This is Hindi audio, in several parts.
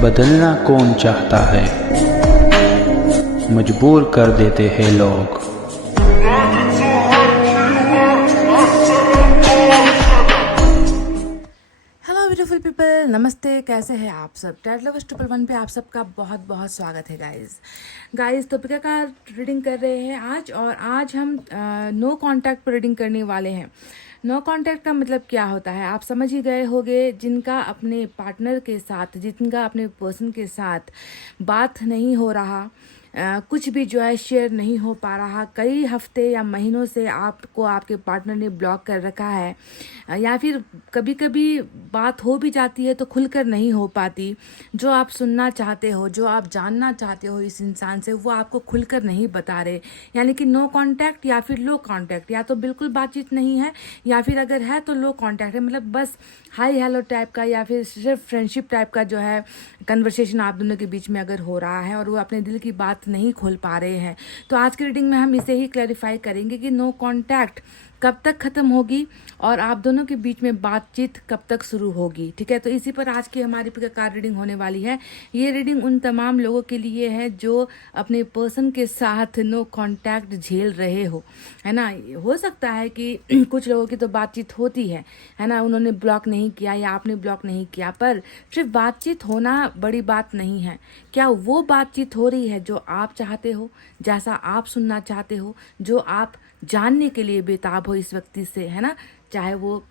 बदलना कौन चाहता है, मजबूर कर देते हैं लोग। हेलो ब्यूटीफुल पीपल, नमस्ते। कैसे हैं आप सब? टैट लवर्स 111 पे आप सबका बहुत बहुत स्वागत है गाइस। टॉपिका का रीडिंग कर रहे हैं आज, और आज हम नो कांटेक्ट पर रीडिंग करने वाले हैं। नो कांटेक्ट का मतलब क्या होता है आप समझ ही गए होंगे। जिनका अपने पार्टनर के साथ, जिनका अपने पर्सन के साथ बात नहीं हो रहा, कुछ भी जो है शेयर नहीं हो पा रहा, कई हफ्ते या महीनों से आपको आपके पार्टनर ने ब्लॉक कर रखा है, या फिर कभी कभी बात हो भी जाती है तो खुलकर नहीं हो पाती। जो आप सुनना चाहते हो, जो आप जानना चाहते हो इस इंसान से, वो आपको खुलकर नहीं बता रहे। यानी कि नो कांटेक्ट या फिर लो कांटेक्ट, या तो बिल्कुल बातचीत नहीं है, या फिर अगर है तो लो कांटेक्ट है। मतलब बस हाई हेलो टाइप का, या फिर सिर्फ फ्रेंडशिप टाइप का जो है कन्वर्सेशन आप दोनों के बीच में अगर हो रहा है, और वो अपने दिल की बात नहीं खोल पा रहे हैं। तो आज की रीडिंग में हम इसे ही क्लैरिफाई करेंगे कि नो कांटेक्ट कब तक ख़त्म होगी और आप दोनों के बीच में बातचीत कब तक शुरू होगी। ठीक है, तो इसी पर आज की हमारी प्रकार रीडिंग होने वाली है। ये रीडिंग उन तमाम लोगों के लिए है जो अपने पर्सन के साथ नो कांटेक्ट झेल रहे हो, है ना। हो सकता है कि कुछ लोगों की तो बातचीत होती है ना, उन्होंने ब्लॉक नहीं किया या आपने ब्लॉक नहीं किया, पर सिर्फ बातचीत होना बड़ी बात नहीं है। क्या वो बातचीत हो रही है जो आप चाहते हो, जैसा आप सुनना चाहते हो, जो आप जानने के लिए बेताब हो इस व्यक्ति से, है ना। चाहे वो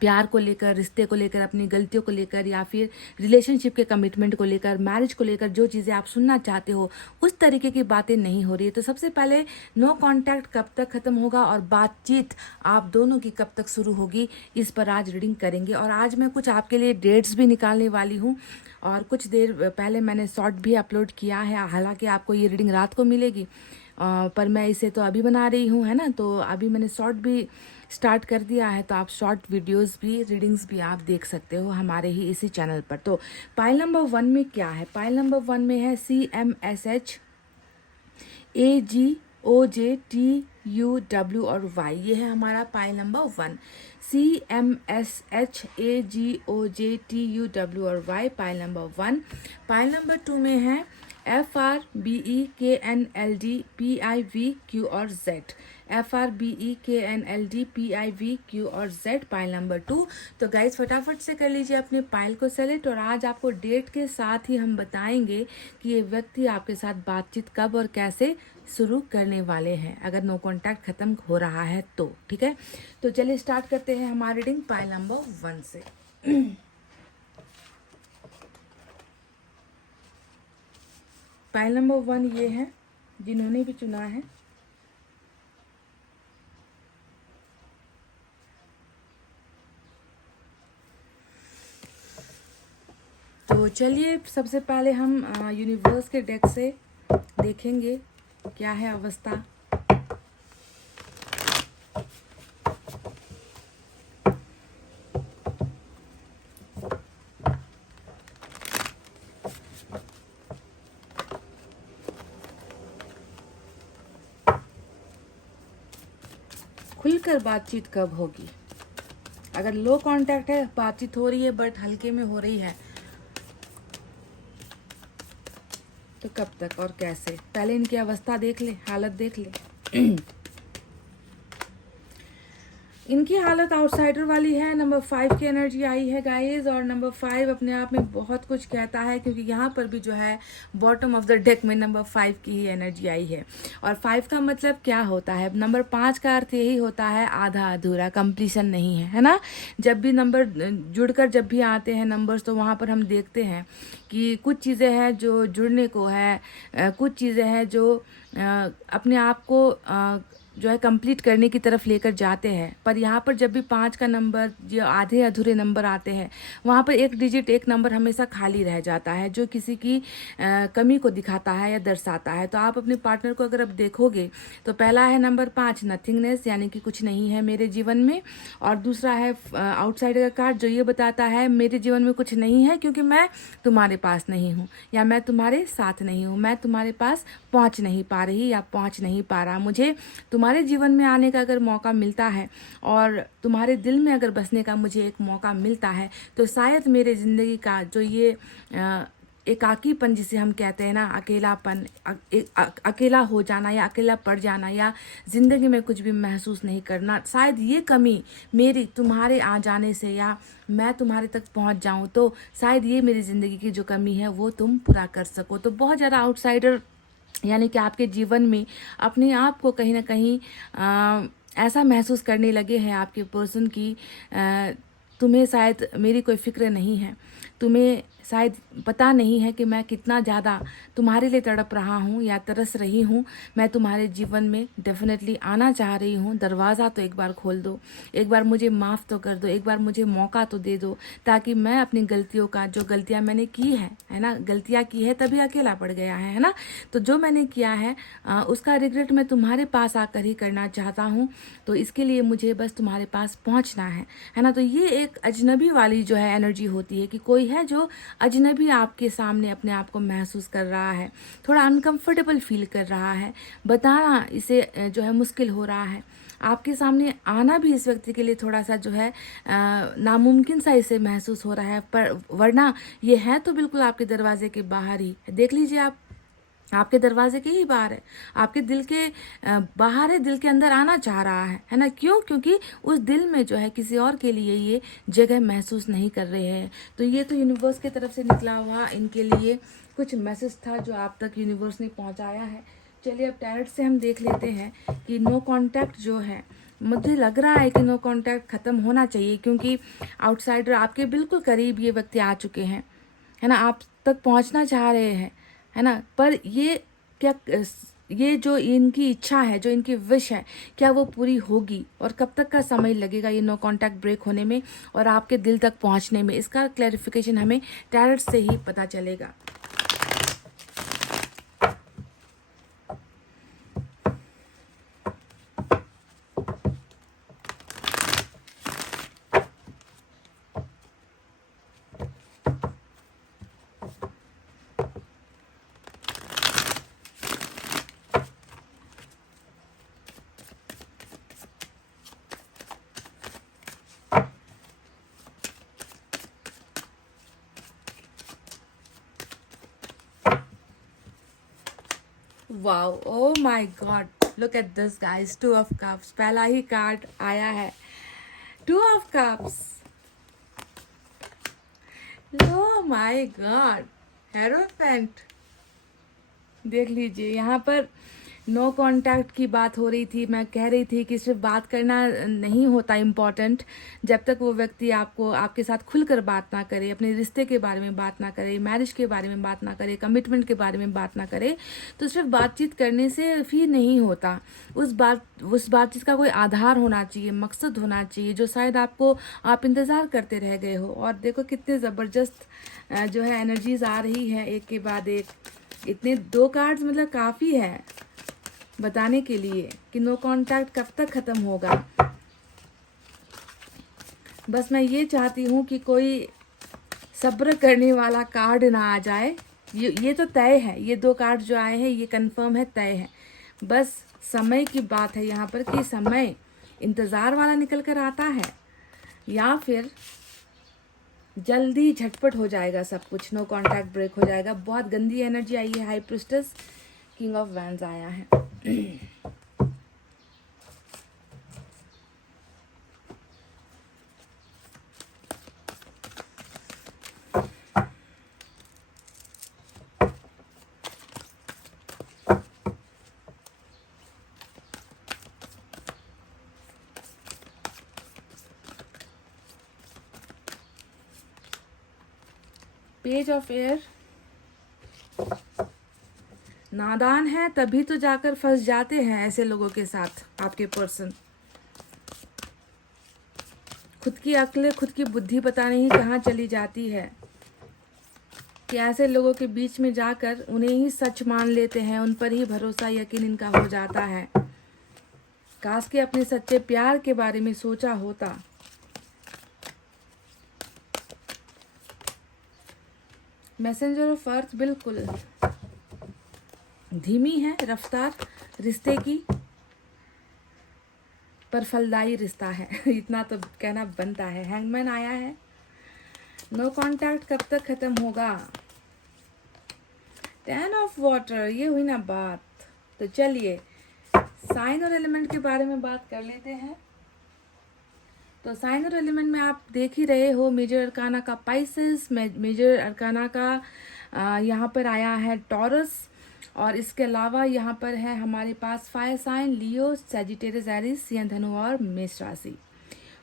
प्यार को लेकर, रिश्ते को लेकर, अपनी गलतियों को लेकर, या फिर रिलेशनशिप के कमिटमेंट को लेकर, मैरिज को लेकर, जो चीज़ें आप सुनना चाहते हो उस तरीके की बातें नहीं हो रही है। तो सबसे पहले नो कांटेक्ट कब तक ख़त्म होगा और बातचीत आप दोनों की कब तक शुरू होगी, इस पर आज रीडिंग करेंगे। और आज मैं कुछ आपके लिए डेट्स भी निकालने वाली हूँ, और कुछ देर पहले मैंने शॉर्ट भी अपलोड किया है। हालांकि आपको ये रीडिंग रात को मिलेगी, पर मैं इसे तो अभी बना रही हूँ, है ना। तो अभी मैंने शॉर्ट भी स्टार्ट कर दिया है, तो आप शॉर्ट वीडियोस भी, रीडिंग्स भी आप देख सकते हो हमारे ही इसी चैनल पर। तो पाइल नंबर 1 में क्या है? पाइल नंबर 1 में है CMSH AGOJTUW और Y। ये है हमारा पाइल नंबर 1। CMSH AGOJTUW और Y, pile number 1। Pile number 2 में है FRBEKNLDPIVQ और Z। FRBEKNLDPIVQ और Z, पाइल नंबर 2। तो गाइज फटाफट से कर लीजिए अपने पाइल को सेलेक्ट, और आज आपको डेट के साथ ही हम बताएंगे कि ये व्यक्ति आपके साथ बातचीत कब और कैसे शुरू करने वाले हैं, अगर नो कांटेक्ट खत्म हो रहा है तो। ठीक है, तो चलिए स्टार्ट करते हैं हमारी रीडिंग पाइल नंबर 1 से। पाइल नंबर 1 ये है, जिन्होंने भी चुना है। तो चलिए सबसे पहले हम यूनिवर्स के डेक से देखेंगे क्या है अवस्था। खुलकर बातचीत कब होगी? अगर लो कांटेक्ट है, बातचीत हो रही है बट हल्के में हो रही है, तो कब तक और कैसे? पहले इनकी अवस्था देख ले, हालत देख ले। इनकी हालत आउटसाइडर वाली है। नंबर 5 की एनर्जी आई है गाइस, और नंबर 5 अपने आप में बहुत कुछ कहता है, क्योंकि यहाँ पर भी जो है बॉटम ऑफ द डेक में नंबर 5 की ही एनर्जी आई है। और 5 का मतलब क्या होता है? नंबर 5 का अर्थ यही होता है आधा अधूरा, कंप्लीशन नहीं है ना। जब भी नंबर जुड़कर जब भी आते हैं नंबर्स, तो वहाँ पर हम देखते हैं कि कुछ चीज़ें हैं जो जुड़ने को है, कुछ चीज़ें हैं जो अपने आप को जो है कंप्लीट करने की तरफ लेकर जाते हैं। पर यहाँ पर जब भी 5 का नंबर, जो आधे अधूरे नंबर आते हैं, वहाँ पर एक डिजिट, एक नंबर हमेशा खाली रह जाता है, जो किसी की कमी को दिखाता है या दर्शाता है। तो आप अपने पार्टनर को अगर अब देखोगे तो पहला है नंबर 5, नथिंगनेस, यानी कि कुछ नहीं है मेरे जीवन में। और दूसरा है आउटसाइडर का कार्ड, जो ये बताता है मेरे जीवन में कुछ नहीं है क्योंकि मैं तुम्हारे पास नहीं हूँ, या मैं तुम्हारे साथ नहीं हूँ, मैं तुम्हारे पास पहुँच नहीं पा रही या पहुँच नहीं पा रहा। मुझे तुम्हारे जीवन में आने का अगर मौका मिलता है और तुम्हारे दिल में अगर बसने का मुझे एक मौका मिलता है, तो शायद मेरे ज़िंदगी का जो ये एकाकीपन जिसे हम कहते हैं ना, अकेलापन, अकेला हो जाना या अकेला पड़ जाना या ज़िंदगी में कुछ भी महसूस नहीं करना, शायद ये कमी मेरी तुम्हारे आ जाने से या मैं तुम्हारे तक पहुंच जाऊं तो शायद ये मेरी ज़िंदगी की जो कमी है वो तुम पूरा कर सको। तो बहुत ज़्यादा आउटसाइडर यानी कि आपके जीवन में अपने आप को कहीं ना कहीं ऐसा महसूस करने लगे हैं आपके पर्सन की तुम्हें शायद मेरी कोई फिक्र नहीं है, तुम्हें शायद पता नहीं है कि मैं कितना ज़्यादा तुम्हारे लिए तड़प रहा हूँ या तरस रही हूँ। मैं तुम्हारे जीवन में डेफिनेटली आना चाह रही हूँ। दरवाज़ा तो एक बार खोल दो, एक बार मुझे माफ़ तो कर दो, एक बार मुझे मौका तो दे दो, ताकि मैं अपनी गलतियों का, जो गलतियाँ मैंने की है ना, गलतियाँ की है तभी अकेला पड़ गया है ना, तो जो मैंने किया है उसका रिग्रेट मैं तुम्हारे पास आकर ही करना चाहता हूँ। तो इसके लिए मुझे बस तुम्हारे पास पहुँचना है ना। तो ये एक अजनबी वाली जो है एनर्जी होती है कि कोई है जो अजनबी आपके सामने अपने आप को महसूस कर रहा है, थोड़ा अनकंफर्टेबल फील कर रहा है, बताना इसे जो है मुश्किल हो रहा है, आपके सामने आना भी इस व्यक्ति के लिए थोड़ा सा जो है नामुमकिन सा इसे महसूस हो रहा है। पर वरना ये है तो बिल्कुल आपके दरवाजे के बाहर ही, देख लीजिए आप, आपके दरवाजे के ही बाहर है, आपके दिल के बाहर है, दिल के अंदर आना चाह रहा है ना। क्यों? क्योंकि उस दिल में जो है किसी और के लिए ये जगह महसूस नहीं कर रहे हैं। तो ये तो यूनिवर्स की तरफ से निकला हुआ इनके लिए कुछ मैसेज था जो आप तक यूनिवर्स ने पहुंचाया है। चलिए अब टैरेट से हम देख लेते हैं कि नो कॉन्टैक्ट जो है, मुझे लग रहा है कि नो कॉन्टैक्ट ख़त्म होना चाहिए, क्योंकि आउटसाइडर आपके बिल्कुल करीब ये व्यक्ति आ चुके हैं, है ना, आप तक पहुंचना चाह रहे हैं, है ना। पर ये क्या, ये जो इनकी इच्छा है, जो इनकी विश है, क्या वो पूरी होगी और कब तक का समय लगेगा ये नो कांटेक्ट ब्रेक होने में और आपके दिल तक पहुंचने में, इसका क्लैरिफिकेशन हमें टैरेट से ही पता चलेगा। Wow, oh my God, look at this guys, 2 of cups, पहला ही कार्ड आया है, 2 of cups. Oh my God, hierophant, देख लीजिए यहाँ पर नो कांटेक्ट की बात हो रही थी। मैं कह रही थी कि सिर्फ बात करना नहीं होता इम्पॉर्टेंट, जब तक वो व्यक्ति आपको, आपके साथ खुलकर बात ना करे, अपने रिश्ते के बारे में बात ना करे, मैरिज के बारे में बात ना करे, कमिटमेंट के बारे में बात ना करे, तो सिर्फ बातचीत करने से भी नहीं होता। उस बातचीत का कोई आधार होना चाहिए, मकसद होना चाहिए, जो शायद आप इंतज़ार करते रह गए हो। और देखो कितने ज़बरदस्त जो है एनर्जीज आ रही है एक के बाद एक, इतने 2 कार्ड्स मतलब काफ़ी है बताने के लिए कि नो कांटेक्ट कब तक ख़त्म होगा। बस मैं ये चाहती हूँ कि कोई सब्र करने वाला कार्ड ना आ जाए। ये तो तय है, ये 2 कार्ड जो आए हैं ये कंफर्म है, तय है। बस समय की बात है यहाँ पर कि समय इंतज़ार वाला निकल कर आता है या फिर जल्दी झटपट हो जाएगा सब कुछ, नो कांटेक्ट ब्रेक हो जाएगा। बहुत गंदी एनर्जी आई है, high priestess, king of wands आया है। पेज ऑफ एयर, नादान है तभी तो जाकर फंस जाते हैं ऐसे लोगों के साथ आपके पर्सन। खुद की अक्ल, खुद की बुद्धि पता नहीं कहाँ चली जाती है कि ऐसे लोगों के बीच में जाकर उन्हें ही सच मान लेते हैं, उन पर ही भरोसा यकीन इनका हो जाता है। काश के अपने सच्चे प्यार के बारे में सोचा होता। मैसेंजर ऑफ अर्थ बिल्कुल धीमी है रफ्तार रिश्ते की, पर फलदायी रिश्ता है इतना तो कहना बनता है। हैंगमैन आया है। नो कांटेक्ट कब तक खत्म होगा? 10 ऑफ वाटर, ये हुई ना बात। तो चलिए साइन और एलिमेंट के बारे में बात कर लेते हैं। तो साइन और एलिमेंट में आप देख ही रहे हो, मेजर अरकाना का पाइसेस, मेजर अरकाना का यहाँ पर आया है टॉरस, और इसके अलावा यहाँ पर है हमारे पास fire sign Leo, Sagittarius, Aries, सिंह, धनु और मेष राशि।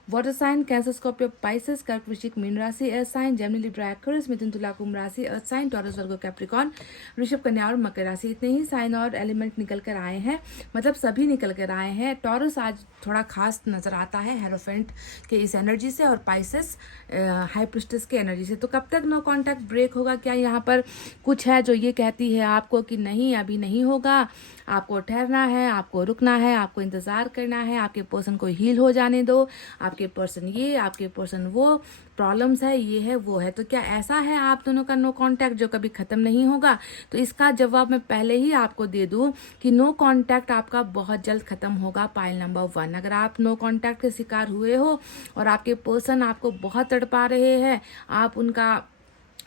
Water sign Cancer, Scorpio, Pisces, कर्क, वृश्चिक, मीन राशि। Air sign Gemini, Libra, Aquarius, मिथुन, तुला, कुंभ राशि। Earth sign Taurus, Virgo, Capricorn, वृषभ, कन्या और मकर राशि। इतने ही साइन और एलिमेंट निकल कर आए हैं, मतलब सभी निकल कर आए हैं। टॉरस आज थोड़ा खास नजर आता है हेरोफेंट के इस एनर्जी से, और पाइसेस हाई प्रिस्टेस के एनर्जी से। तो कब तक नो कॉन्टैक्ट ब्रेक होगा? क्या यहाँ पर कुछ है जो ये कहती है आपको कि नहीं अभी नहीं होगा, आपको ठहरना है, आपको रुकना है, आपको इंतजार करना है, आपके पर्सन को हील हो जाने दो, आपके पर्सन ये, आपके पर्सन वो, प्रॉब्लम्स है, ये है वो है। तो क्या ऐसा है आप दोनों का नो कांटेक्ट जो कभी खत्म नहीं होगा? तो इसका जवाब मैं पहले ही आपको दे दूं कि नो कांटेक्ट आपका बहुत जल्द खत्म होगा। पाइल नंबर 1, अगर आप नो कांटेक्ट के शिकार हुए हो और आपके पर्सन आपको बहुत तड़पा रहे हैं, आप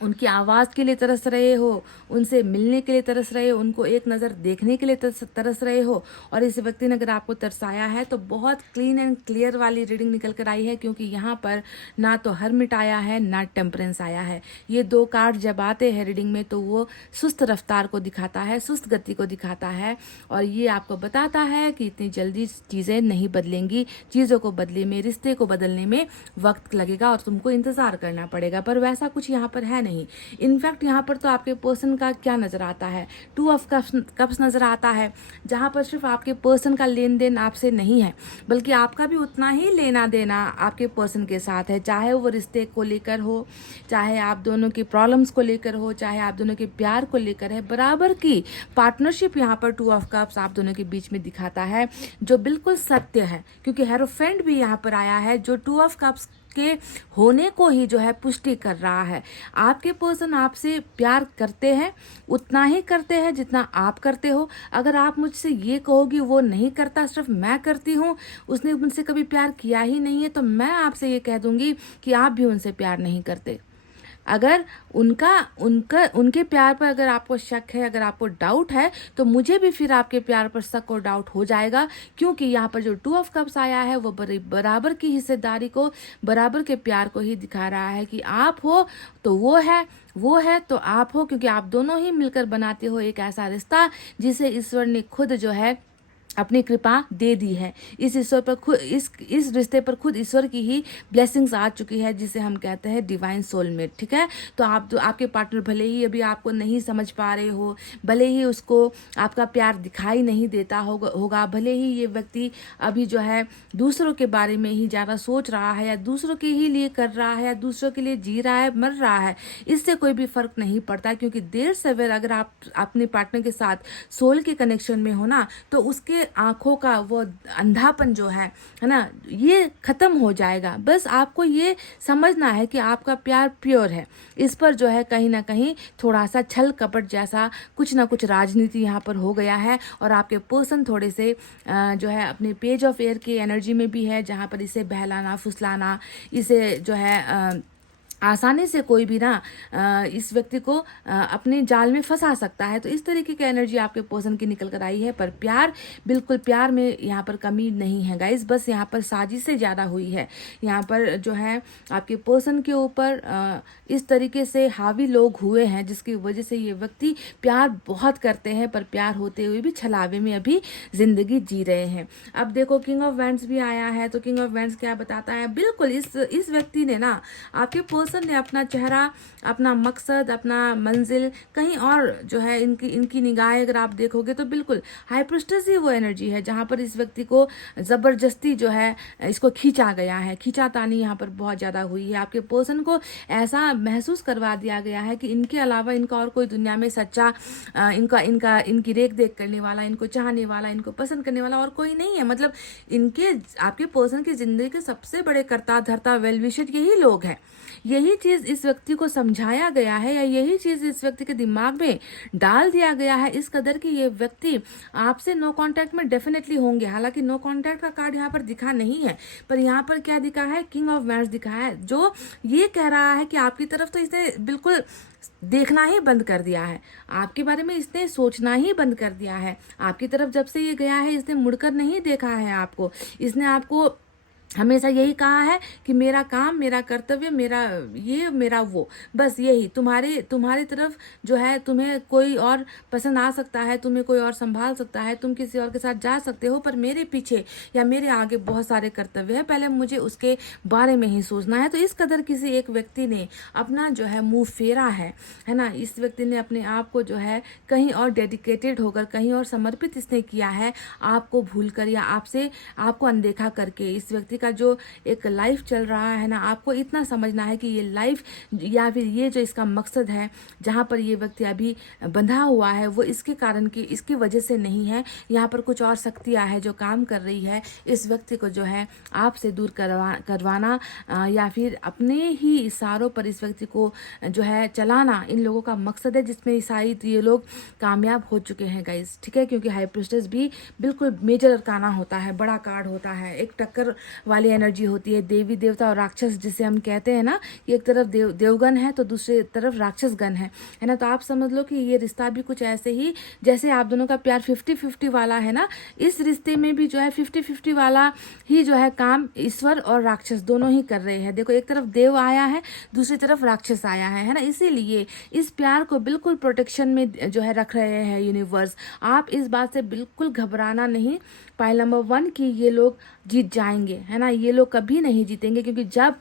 उनकी आवाज़ के लिए तरस रहे हो, उनसे मिलने के लिए तरस रहे हो, उनको एक नज़र देखने के लिए तरस रहे हो, और इस व्यक्ति ने अगर आपको तरसाया है, तो बहुत क्लीन एंड क्लियर वाली रीडिंग निकल कर आई है, क्योंकि यहाँ पर ना तो हर्मिट आया है, ना टेम्परेंस आया है। ये दो कार्ड जब आते हैं रीडिंग में तो वो सुस्त रफ्तार को दिखाता है, सुस्त गति को दिखाता है, और ये आपको बताता है कि इतनी जल्दी चीज़ें नहीं बदलेंगी, चीज़ों को बदलने में, रिश्ते को बदलने में वक्त लगेगा और तुमको इंतज़ार करना पड़ेगा। पर वैसा कुछ यहाँ पर है नहीं। इनफैक्ट यहाँ पर तो आपके पर्सन का क्या नजर आता है? 2 ऑफ कप्स नजर आता है, जहां पर सिर्फ आपके पर्सन का लेन देन आपसे नहीं है, बल्कि आपका भी उतना ही लेना देना आपके पर्सन के साथ है, चाहे वो रिश्ते को लेकर हो, चाहे आप दोनों की प्रॉब्लम्स को लेकर हो, चाहे आप दोनों के प्यार को लेकर है। बराबर की पार्टनरशिप यहाँ पर 2 ऑफ कप्स आप दोनों के बीच में दिखाता है, जो बिल्कुल सत्य है, क्योंकि हेरोफेंट भी यहाँ पर आया है, जो 2 ऑफ कप्स के होने को ही जो है पुष्टि कर रहा है। आपके पर्सन आपसे प्यार करते हैं, उतना ही करते हैं जितना आप करते हो। अगर आप मुझसे ये कहोगी वो नहीं करता, सिर्फ मैं करती हूँ, उसने मुझसे कभी प्यार किया ही नहीं है, तो मैं आपसे ये कह दूंगी कि आप भी उनसे प्यार नहीं करते। अगर उनके प्यार पर अगर आपको शक है, अगर आपको डाउट है, तो मुझे भी फिर आपके प्यार पर शक और डाउट हो जाएगा, क्योंकि यहाँ पर जो 2 ऑफ कप्स आया है वो बराबर की हिस्सेदारी को, बराबर के प्यार को ही दिखा रहा है कि आप हो तो वो है तो आप हो, क्योंकि आप दोनों ही मिलकर बनाते हो एक ऐसा रिश्ता जिसे ईश्वर ने खुद जो है अपनी कृपा दे दी है। इस ईश्वर पर खुद इस रिश्ते पर खुद ईश्वर की ही ब्लेसिंग्स आ चुकी है, जिसे हम कहते हैं डिवाइन सोलमेट। ठीक है, तो आपके पार्टनर भले ही अभी आपको नहीं समझ पा रहे हो, भले ही उसको आपका प्यार दिखाई नहीं देता होगा, भले ही ये व्यक्ति अभी जो है दूसरों के बारे में ही ज़्यादा सोच रहा है, या दूसरों के ही लिए कर रहा है, या दूसरों के लिए जी रहा है, मर रहा है, इससे कोई भी फर्क नहीं पड़ता, क्योंकि देर सवेर अगर आप अपने पार्टनर के साथ सोल के कनेक्शन में हो ना, तो उसके आंखों का वो अंधापन जो है ना, ये खत्म हो जाएगा। बस आपको ये समझना है कि आपका प्यार प्योर है। इस पर जो है कहीं ना कहीं थोड़ा सा छल कपट जैसा कुछ ना कुछ राजनीति यहाँ पर हो गया है, और आपके पर्सन थोड़े से जो है अपने पेज ऑफ एयर की एनर्जी में भी है, जहाँ पर इसे बहलाना फुसलाना, इसे जो है आसानी से कोई भी ना इस व्यक्ति को अपने जाल में फंसा सकता है। तो इस तरीके की एनर्जी आपके पर्सन की निकल कर आई है। पर प्यार, बिल्कुल प्यार में यहाँ पर कमी नहीं है गाइस, बस यहाँ पर साजिशें ज़्यादा हुई है। यहाँ पर जो है आपके पर्सन के ऊपर इस तरीके से हावी लोग हुए हैं, जिसकी वजह से ये व्यक्ति प्यार बहुत करते हैं, पर प्यार होते हुए भी छलावे में अभी जिंदगी जी रहे हैं। अब देखो किंग ऑफ वैंड्स भी आया है, तो किंग ऑफ वैंड्स क्या बताता है? बिल्कुल इस व्यक्ति ने ना, आपके पर्सन ने अपना चेहरा, अपना मकसद, अपना मंजिल कहीं और जो है, इनकी निगाहें अगर आप देखोगे तो बिल्कुल हाई प्रिस्टेस ही वो एनर्जी है, जहाँ पर इस व्यक्ति को जबरदस्ती जो है इसको खींचा गया है, खींचातानी यहाँ पर बहुत ज़्यादा हुई है। आपके पर्सन को ऐसा महसूस करवा दिया गया है कि इनके अलावा इनका और कोई दुनिया में सच्चा इनकी रेख देख करने वाला, इनको चाहने वाला, इनको पसंद करने वाला और कोई नहीं है। मतलब आपके पर्सन की जिंदगी के सबसे बड़े कर्ता धर्ता वेल विशर यही लोग हैं। यही चीज़ इस व्यक्ति को समझाया गया है या यही चीज़ इस व्यक्ति के दिमाग में डाल दिया गया है इस कदर कि ये व्यक्ति आपसे नो कांटेक्ट में डेफिनेटली होंगे। हालांकि नो कांटेक्ट का कार्ड यहाँ पर दिखा नहीं है, पर यहाँ पर क्या दिखा है, किंग ऑफ वांड्स दिखा है, जो ये कह रहा है कि आपकी तरफ तो इसने बिल्कुल देखना ही बंद कर दिया है, आपके बारे में इसने सोचना ही बंद कर दिया है। आपकी तरफ जब से ये गया है इसने मुड़कर नहीं देखा है आपको, इसने आपको हमेशा यही कहा है कि मेरा काम, मेरा कर्तव्य, मेरा ये, मेरा वो, बस यही। तुम्हारी तरफ जो है, तुम्हें कोई और पसंद आ सकता है, तुम्हें कोई और संभाल सकता है, तुम किसी और के साथ जा सकते हो, पर मेरे पीछे या मेरे आगे बहुत सारे कर्तव्य है, पहले मुझे उसके बारे में ही सोचना है। तो इस कदर किसी एक व्यक्ति ने अपना जो है मुंह फेरा है ना। इस व्यक्ति ने अपने आप को जो है कहीं और डेडिकेटेड होकर, कहीं और समर्पित इसने किया है, आपको भूल कर या आपको अनदेखा करके। इस व्यक्ति का जो एक लाइफ चल रहा है ना, आपको इतना समझना है कि ये लाइफ या फिर ये जो इसका मकसद है, जहाँ पर ये व्यक्ति अभी बंधा हुआ है, वो इसके कारण की, इसकी वजह से नहीं है। यहाँ पर कुछ और शक्तियाँ है जो काम कर रही है इस व्यक्ति को जो है आपसे दूर करवाना या फिर अपने ही इशारों पर इस व्यक्ति को जो है चलाना, इन लोगों का मकसद है, जिसमें शायद ये लोग कामयाब हो चुके हैं गाइस, ठीक है। क्योंकि हाई प्रीस्टेस भी बिल्कुल मेजर अरकाना होता है, बड़ा कार्ड होता है, एक टक्कर वाली एनर्जी होती है। देवी देवता और राक्षस जिसे हम कहते हैं ना, एक तरफ देवगण है तो दूसरी तरफ राक्षस गण है ना। तो आप समझ लो कि ये रिश्ता भी कुछ ऐसे ही, जैसे आप दोनों का प्यार 50-50 वाला है ना, इस रिश्ते में भी जो है 50-50 वाला ही जो है काम ईश्वर और राक्षस दोनों ही कर रहे हैं। देखो, एक तरफ देव आया है, दूसरी तरफ राक्षस आया है ना। इसीलिए इस प्यार को बिल्कुल प्रोटेक्शन में जो है रख रहे हैं यूनिवर्स। आप इस बात से बिल्कुल घबराना नहीं, पाइल नंबर 1, कि ये लोग जीत जाएंगे, है ना। ये लोग कभी नहीं जीतेंगे, क्योंकि जब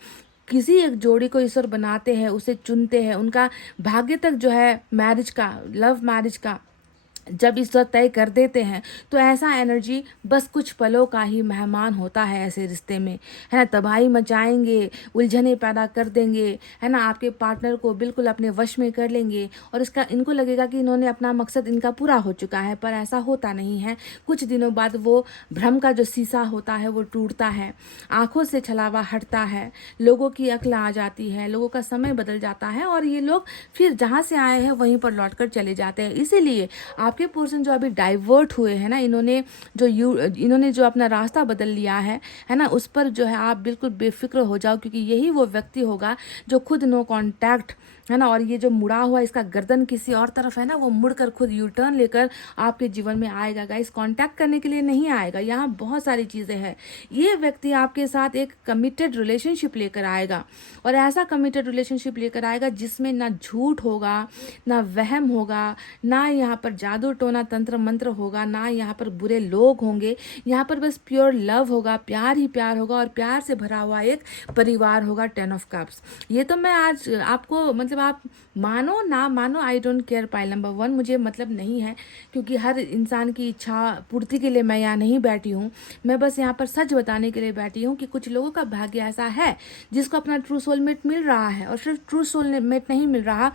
किसी एक जोड़ी को ईश्वर बनाते हैं, उसे चुनते हैं, उनका भाग्य तक जो है मैरिज का, लव मैरिज का जब ईश्वर तय कर देते हैं, तो ऐसा एनर्जी बस कुछ पलों का ही मेहमान होता है ऐसे रिश्ते में, है ना। तबाही मचाएंगे, उलझने पैदा कर देंगे, है ना। आपके पार्टनर को बिल्कुल अपने वश में कर लेंगे और इसका इनको लगेगा कि इन्होंने अपना मकसद इनका पूरा हो चुका है, पर ऐसा होता नहीं है। कुछ दिनों बाद वो भ्रम का जो शीशा होता है वो टूटता है, आंखों से छलावा हटता है, लोगों की अक्ल आ जाती है, लोगों का समय बदल जाता है और ये लोग फिर जहाँ से आए हैं वहीं पर लौट कर चले जाते हैं। इसीलिए आपके पर्सन जो अभी डाइवर्ट हुए हैं ना, इन्होंने जो अपना रास्ता बदल लिया है ना, उस पर जो है आप बिल्कुल बेफिक्र हो जाओ, क्योंकि यही वो व्यक्ति होगा जो खुद नो कांटेक्ट, है ना। और ये जो मुड़ा हुआ इसका गर्दन किसी और तरफ है ना, वो मुड़कर खुद यू टर्न लेकर आपके जीवन में आएगा गाइस। कांटेक्ट करने के लिए नहीं आएगा, यहाँ बहुत सारी चीज़ें हैं। ये व्यक्ति आपके साथ एक कमिटेड रिलेशनशिप लेकर आएगा, और ऐसा कमिटेड रिलेशनशिप लेकर आएगा जिसमें ना झूठ होगा, ना वहम होगा, ना यहाँ पर जादू टोना तंत्र मंत्र होगा, ना यहाँ पर बुरे लोग होंगे। यहाँ पर बस प्योर लव होगा, प्यार ही प्यार होगा, और प्यार से भरा हुआ एक परिवार होगा। 10 ऑफ कप्स। ये तो मैं आज आपको, मतलब आप मानो ना मानो, I don't care pile number 1, मुझे मतलब नहीं है, क्योंकि हर इंसान की इच्छा पूर्ति के लिए मैं यहाँ नहीं बैठी हूँ। मैं बस यहाँ पर सच बताने के लिए बैठी हूँ कि कुछ लोगों का भाग्य ऐसा है जिसको अपना ट्रू सोलमेट मिल रहा है, और सिर्फ ट्रू सोलमेट नहीं मिल रहा,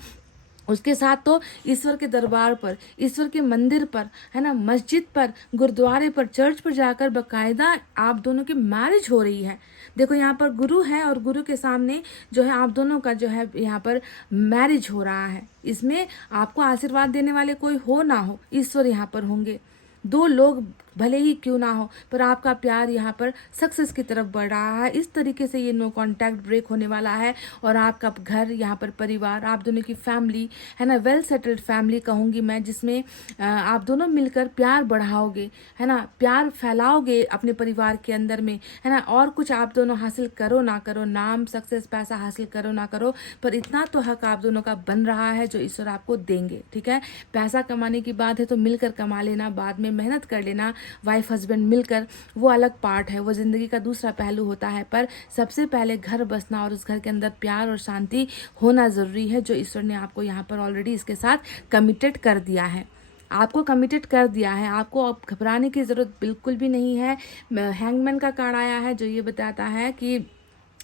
उसके साथ तो ईश्वर के दरबार पर, ईश्वर के मंदिर पर, है ना, मस्जिद पर, गुरुद्वारे पर, चर्च पर जाकर बाकायदा आप दोनों की मैरिज हो रही है। देखो, यहाँ पर गुरु है और गुरु के सामने जो है आप दोनों का जो है यहाँ पर मैरिज हो रहा है। इसमें आपको आशीर्वाद देने वाले कोई हो ना हो, ईश्वर यहाँ पर होंगे। 2 लोग भले ही क्यों ना हो, पर आपका प्यार यहाँ पर सक्सेस की तरफ बढ़ रहा है। इस तरीके से ये नो कांटेक्ट ब्रेक होने वाला है, और आपका घर, यहाँ पर परिवार, आप दोनों की फैमिली, है ना, वेल सेटल्ड फैमिली कहूँगी मैं, जिसमें आप दोनों मिलकर प्यार बढ़ाओगे, है ना, प्यार फैलाओगे अपने परिवार के अंदर में, है ना। और कुछ आप दोनों हासिल करो ना करो, नाम, सक्सेस, पैसा हासिल करो ना करो, पर इतना तो हक आप दोनों का बन रहा है जो ईश्वर आपको देंगे, ठीक है। पैसा कमाने की बात है तो मिलकर कमा लेना, बाद में मेहनत कर लेना, वाइफ हस्बैंड मिलकर, वो अलग पार्ट है, वो जिंदगी का दूसरा पहलू होता है। पर सबसे पहले घर बसना और उस घर के अंदर प्यार और शांति होना ज़रूरी है, जो ईश्वर ने आपको यहाँ पर ऑलरेडी इसके साथ कमिटेड कर दिया है। आपको कमिटेड कर दिया है, आपको अब घबराने की ज़रूरत बिल्कुल भी नहीं है। हैंगमैन का कार्ड आया है जो ये बताता है कि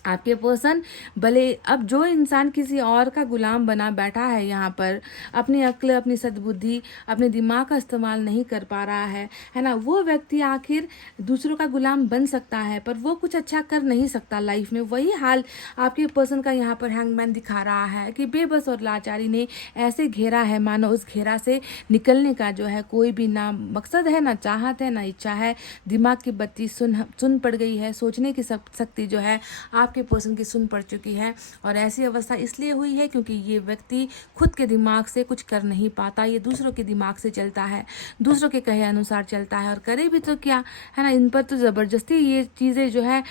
आपके पर्सन भले अब जो इंसान किसी और का गुलाम बना बैठा है यहाँ पर, अपनी अक्ल, अपनी सद्बुद्धि, अपने दिमाग का इस्तेमाल नहीं कर पा रहा है ना, वो व्यक्ति आखिर दूसरों का गुलाम बन सकता है पर वो कुछ अच्छा कर नहीं सकता लाइफ में। वही हाल आपके पर्सन का यहाँ पर हैंगमैन दिखा रहा है कि बेबस और लाचारी ने ऐसे घेरा है मानो उस घेरा से निकलने का जो है कोई भी ना मकसद है, ना चाहत है, ना इच्छा है। दिमाग की बत्ती सुन पड़ गई है, सोचने की शक्ति जो है आपके पर्सन की सुन पड़ चुकी है। और ऐसी अवस्था इसलिए हुई है क्योंकि ये व्यक्ति खुद के दिमाग से कुछ कर नहीं पाता, ये दूसरों के दिमाग से चलता है, दूसरों के कहे अनुसार चलता है। और करे भी तो क्या, है ना, इन पर तो ज़बरदस्ती ये चीज़ें जो है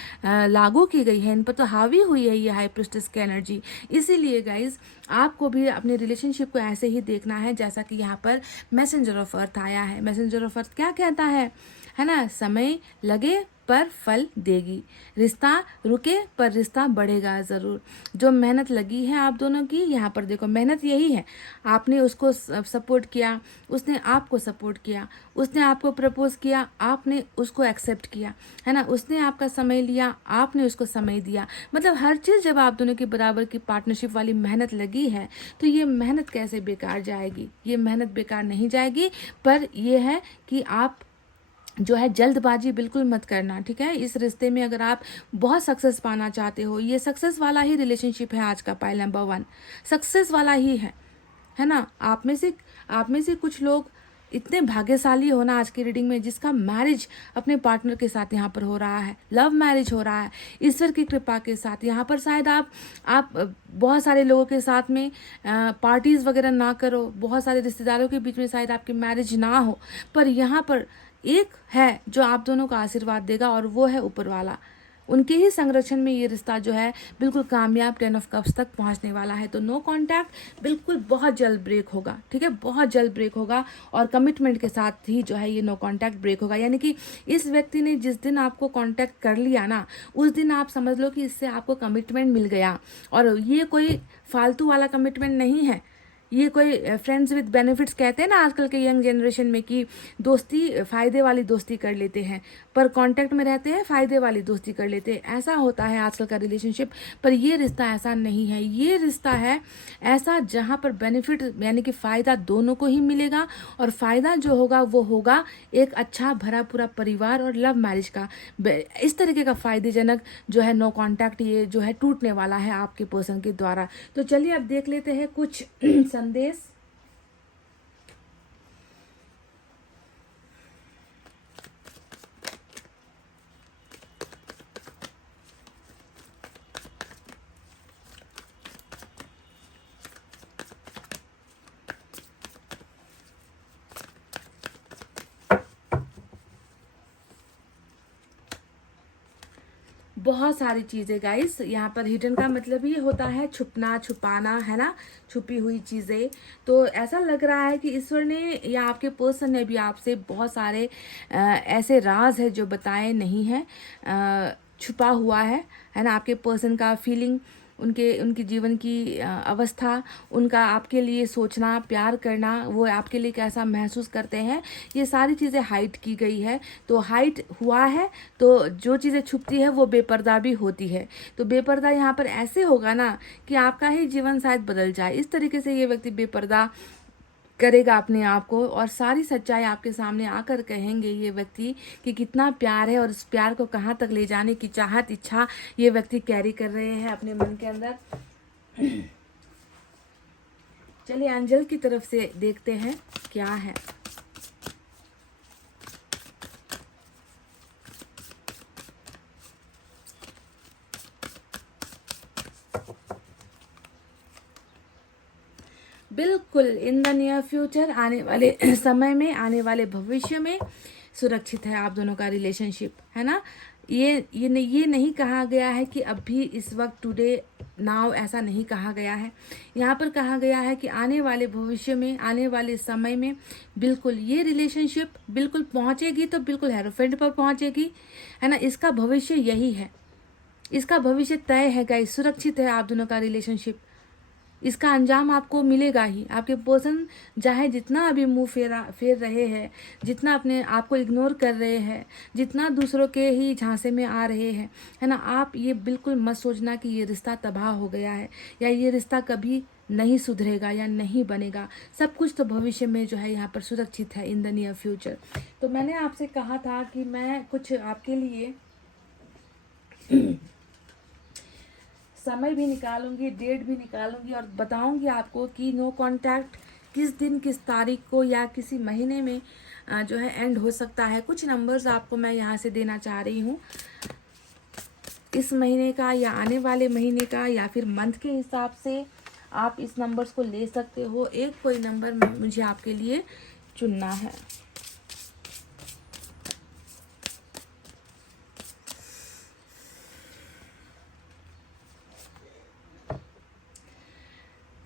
लागू की गई है, इन पर तो हावी हुई है ये हाई प्रीस्टेस की एनर्जी। इसीलिए गाइज आपको भी अपने रिलेशनशिप को ऐसे ही देखना है जैसा कि यहाँ पर मैसेंजर ऑफ अर्थ आया है। मैसेंजर ऑफ अर्थ क्या कहता है ना, समय लगे पर फल देगी, रिश्ता रुके पर रिश्ता बढ़ेगा ज़रूर। जो मेहनत लगी है आप दोनों की, यहाँ पर देखो मेहनत यही है, आपने उसको सपोर्ट किया, उसने आपको सपोर्ट किया, उसने आपको प्रपोज किया, आपने उसको एक्सेप्ट किया, है ना, उसने आपका समय लिया, आपने उसको समय दिया। मतलब हर चीज़ जब आप दोनों की बराबर की पार्टनरशिप वाली मेहनत लगी है तो ये मेहनत कैसे बेकार जाएगी? ये मेहनत बेकार नहीं जाएगी, पर यह है कि आप जो है जल्दबाजी बिल्कुल मत करना, ठीक है। इस रिश्ते में अगर आप बहुत सक्सेस पाना चाहते हो, ये सक्सेस वाला ही रिलेशनशिप है आज का, पाइल नंबर 1 सक्सेस वाला ही है ना। आप में से कुछ लोग इतने भाग्यशाली हो ना आज की रीडिंग में जिसका मैरिज अपने पार्टनर के साथ यहाँ पर हो रहा है, लव मैरिज हो रहा है ईश्वर की कृपा के साथ। यहाँ पर शायद आप बहुत सारे लोगों के साथ में पार्टीज वगैरह ना करो, बहुत सारे रिश्तेदारों के बीच में शायद आपकी मैरिज ना हो, पर यहाँ पर एक है जो आप दोनों का आशीर्वाद देगा और वो है ऊपर वाला। उनके ही संरक्षण में ये रिश्ता जो है बिल्कुल कामयाब 10 ऑफ कप्स तक पहुंचने वाला है। तो नो कांटेक्ट बिल्कुल बहुत जल्द ब्रेक होगा, ठीक है, बहुत जल्द ब्रेक होगा और कमिटमेंट के साथ ही जो है ये नो कांटेक्ट ब्रेक होगा। यानी कि इस व्यक्ति ने जिस दिन आपको कांटेक्ट कर लिया ना, उस दिन आप समझ लो कि इससे आपको कमिटमेंट मिल गया। और ये कोई फालतू वाला कमिटमेंट नहीं है, ये कोई फ्रेंड्स विद बेनिफिट्स कहते हैं ना आजकल के यंग जनरेशन में, कि दोस्ती फ़ायदे वाली दोस्ती कर लेते हैं, पर कांटेक्ट में रहते हैं फ़ायदे वाली दोस्ती कर लेते हैं। ऐसा होता है आजकल का रिलेशनशिप, पर ये रिश्ता ऐसा नहीं है। ये रिश्ता है ऐसा जहाँ पर बेनिफिट यानी कि फ़ायदा दोनों को ही मिलेगा, और फ़ायदा जो होगा वो होगा एक अच्छा भरा पूरा परिवार और लव मैरिज का। इस तरीके का फ़ायदेजनक जो है नो कांटेक्ट ये जो है टूटने वाला है आपके पर्सन के द्वारा। तो चलिए अब देख लेते हैं कुछ संदेश। बहुत सारी चीज़ें गाइस, यहाँ पर हिडन का मतलब ये होता है छुपना, छुपाना, है ना, छुपी हुई चीज़ें। तो ऐसा लग रहा है कि ईश्वर ने या आपके पर्सन ने भी आपसे बहुत सारे ऐसे राज है जो बताए नहीं हैं, छुपा हुआ है ना। आपके पर्सन का फीलिंग, उनकी जीवन की अवस्था, उनका आपके लिए सोचना, प्यार करना, वो आपके लिए कैसा महसूस करते हैं, ये सारी चीज़ें हाइड की गई है। तो हाइड हुआ है तो जो चीज़ें छुपती है वो बेपर्दा भी होती है। तो बेपर्दा यहाँ पर ऐसे होगा ना कि आपका ही जीवन शायद बदल जाए। इस तरीके से ये व्यक्ति बेपर्दा करेगा अपने आप को, और सारी सच्चाई आपके सामने आकर कहेंगे ये व्यक्ति कि कितना प्यार है और इस प्यार को कहाँ तक ले जाने की चाहत, इच्छा ये व्यक्ति कैरी कर रहे हैं अपने मन के अंदर। चलिए एंजल की तरफ से देखते हैं क्या है। बिल्कुल इन द नियर फ्यूचर, आने वाले समय में, आने वाले भविष्य में सुरक्षित है आप दोनों का रिलेशनशिप, है ना। ये नहीं कहा गया है कि अभी इस वक्त टुडे नाउ, ऐसा नहीं कहा गया है। यहाँ पर कहा गया है कि आने वाले भविष्य में, आने वाले समय में बिल्कुल ये रिलेशनशिप बिल्कुल पहुँचेगी, तो बिल्कुल हेरोफेंट पर पहुँचेगी, है ना। इसका भविष्य यही है, इसका भविष्य तय है गाइस, सुरक्षित है आप दोनों का रिलेशनशिप। इसका अंजाम आपको मिलेगा ही। आपके पर्सन चाहे जितना अभी मुंह फेर रहे हैं, जितना अपने आप को इग्नोर कर रहे हैं, जितना दूसरों के ही झांसे में आ रहे हैं, है ना, आप ये बिल्कुल मत सोचना कि ये रिश्ता तबाह हो गया है या ये रिश्ता कभी नहीं सुधरेगा या नहीं बनेगा। सब कुछ तो भविष्य में जो है यहाँ पर सुरक्षित है, इन द नियर फ्यूचर। तो मैंने आपसे कहा था कि मैं कुछ आपके लिए समय भी निकालूंगी, डेट भी निकालूंगी और बताऊंगी आपको कि नो कांटेक्ट किस दिन, किस तारीख को या किसी महीने में जो है एंड हो सकता है। कुछ नंबर्स आपको मैं यहाँ से देना चाह रही हूँ, इस महीने का या आने वाले महीने का या फिर मंथ के हिसाब से आप इस नंबर्स को ले सकते हो। एक कोई नंबर मुझे आपके लिए चुनना है।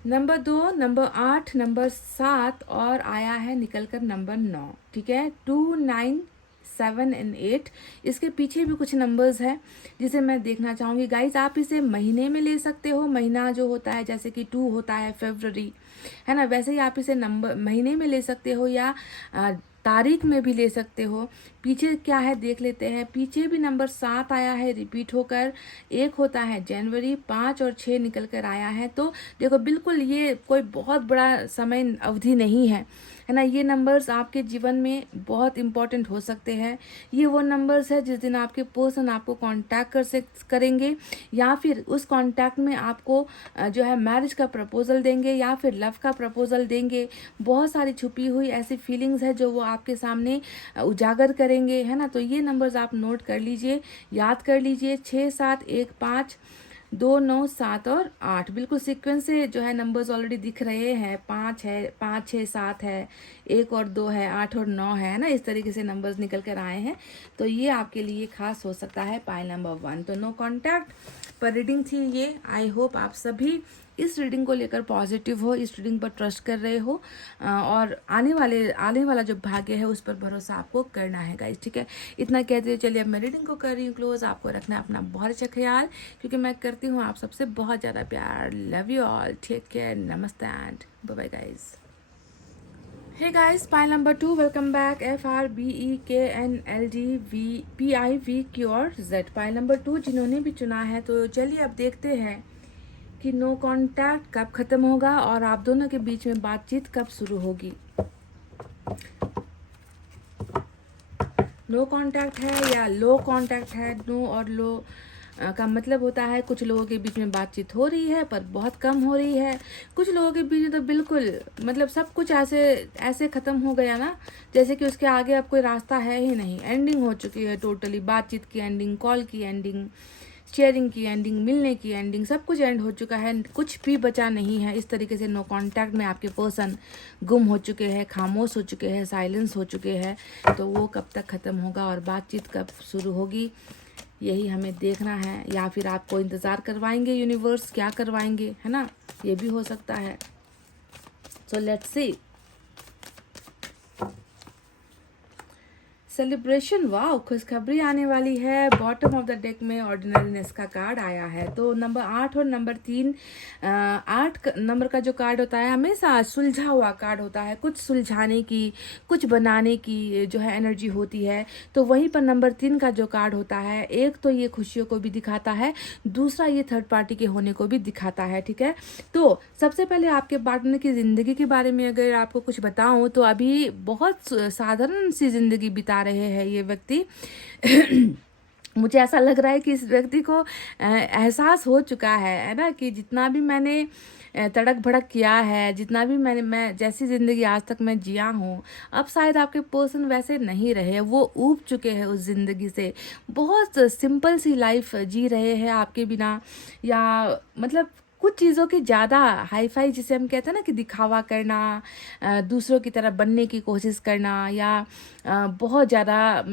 नंबर 2, नंबर 8, नंबर 7 और आया है निकल कर नंबर 9। ठीक है, 2, 9, 7 एंड 8। इसके पीछे भी कुछ नंबर्स है जिसे मैं देखना चाहूँगी। गाइज आप इसे महीने में ले सकते हो, महीना जो होता है जैसे कि 2 होता है फरवरी, है ना, वैसे ही आप इसे नंबर महीने में ले सकते हो या तारीख में भी ले सकते हो। पीछे क्या है देख लेते हैं। पीछे भी नंबर 7 आया है रिपीट होकर, 1 होता है जनवरी, 5 और 6 निकल कर आया है। तो देखो बिल्कुल ये कोई बहुत बड़ा समय अवधि नहीं है ना। ये नंबर्स आपके जीवन में बहुत इंपॉर्टेंट हो सकते हैं। ये वो नंबर्स है जिस दिन आपके पर्सन आपको कांटेक्ट करेंगे या फिर उस कांटेक्ट में आपको जो है मैरिज का प्रपोजल देंगे या फिर लव का प्रपोजल देंगे। बहुत सारी छुपी हुई ऐसी फीलिंग्स है जो वो आपके सामने उजागर करेंगे, है ना। तो ये नंबर्स आप नोट कर लीजिए, याद कर लीजिए। 6, 7, 1, 5, 2, 9, 7 और 8 बिल्कुल सीक्वेंस से जो है नंबर्स ऑलरेडी दिख रहे हैं। 5 है, 5, 6, 7 है, 1 और 2 है, 8 और 9 है ना। इस तरीके से नंबर्स निकल कर आए हैं। तो ये आपके लिए खास हो सकता है पाइल नंबर 1। तो नो कॉन्टैक्ट पर रीडिंग थी ये। आई होप आप सभी इस रीडिंग को लेकर पॉजिटिव हो, इस रीडिंग पर ट्रस्ट कर रहे हो और आने वाला जो भाग्य है उस पर भरोसा आपको करना है गाइस। ठीक है, इतना कहते हुए चलिए अब मैं रीडिंग को कर रही हूँ क्लोज। आपको रखना है अपना बहुत अच्छा ख्याल, क्योंकि मैं करती हूँ आप सबसे बहुत ज़्यादा प्यार। Love you all, take care, नमस्ते and bye bye guys. Hey guys, pile number 2, welcome back. FRBEKNLDVPIVQRZ pile number 2 जिन्होंने भी चुना है। तो चलिए अब देखते हैं कि नो कांटेक्ट कब खत्म होगा और आप दोनों के बीच में बातचीत कब शुरू होगी। नो कांटेक्ट है या लो कांटेक्ट है। नो और लो का मतलब होता है कुछ लोगों के बीच में बातचीत हो रही है पर बहुत कम हो रही है। कुछ लोगों के बीच में तो बिल्कुल मतलब सब कुछ ऐसे ख़त्म हो गया ना जैसे कि उसके आगे अब कोई रास्ता है ही नहीं। एंडिंग हो चुकी है टोटली। बातचीत की एंडिंग, कॉल की एंडिंग, शेयरिंग की एंडिंग, मिलने की एंडिंग, सब कुछ एंड हो चुका है। कुछ भी बचा नहीं है। इस तरीके से नो कांटेक्ट में आपके पर्सन गुम हो चुके हैं, खामोश हो चुके हैं, साइलेंस हो चुके हैं। तो वो कब तक ख़त्म होगा और बातचीत कब शुरू होगी यही हमें देखना है। या फिर आपको इंतज़ार करवाएंगे यूनिवर्स, क्या करवाएंगे, है ना, ये भी हो सकता है। So let's see. सेलिब्रेशन, वाह, खुशखबरी आने वाली है। बॉटम ऑफ द डेक में ऑर्डिनरीनेस का कार्ड आया है। तो नंबर 8 और नंबर 3, 8 नंबर का जो कार्ड होता है हमेशा सुलझा हुआ कार्ड होता है। कुछ सुलझाने की, कुछ बनाने की जो है एनर्जी होती है। तो वहीं पर नंबर 3 का जो कार्ड होता है, एक तो ये खुशियों को भी दिखाता है, दूसरा ये थर्ड पार्टी के होने को भी दिखाता है। ठीक है, तो सबसे पहले आपके पार्टनर की ज़िंदगी के बारे में अगर आपको कुछ बताऊं तो अभी बहुत साधारण सी ज़िंदगी बिता रहे हैं ये व्यक्ति। मुझे ऐसा लग रहा है कि इस व्यक्ति को एहसास हो चुका है ना, कि जितना भी मैंने तड़क भड़क किया है, जितना भी मैं जैसी ज़िंदगी आज तक मैं जिया हूँ, अब शायद आपके पर्सन वैसे नहीं रहे। वो ऊब चुके हैं उस ज़िंदगी से। बहुत सिंपल सी लाइफ जी रहे हैं आपके बिना, या मतलब कुछ चीज़ों की ज़्यादा हाई फाई जिसे हम कहते हैं ना कि दिखावा करना, दूसरों की तरह बनने की कोशिश करना, या बहुत ज़्यादा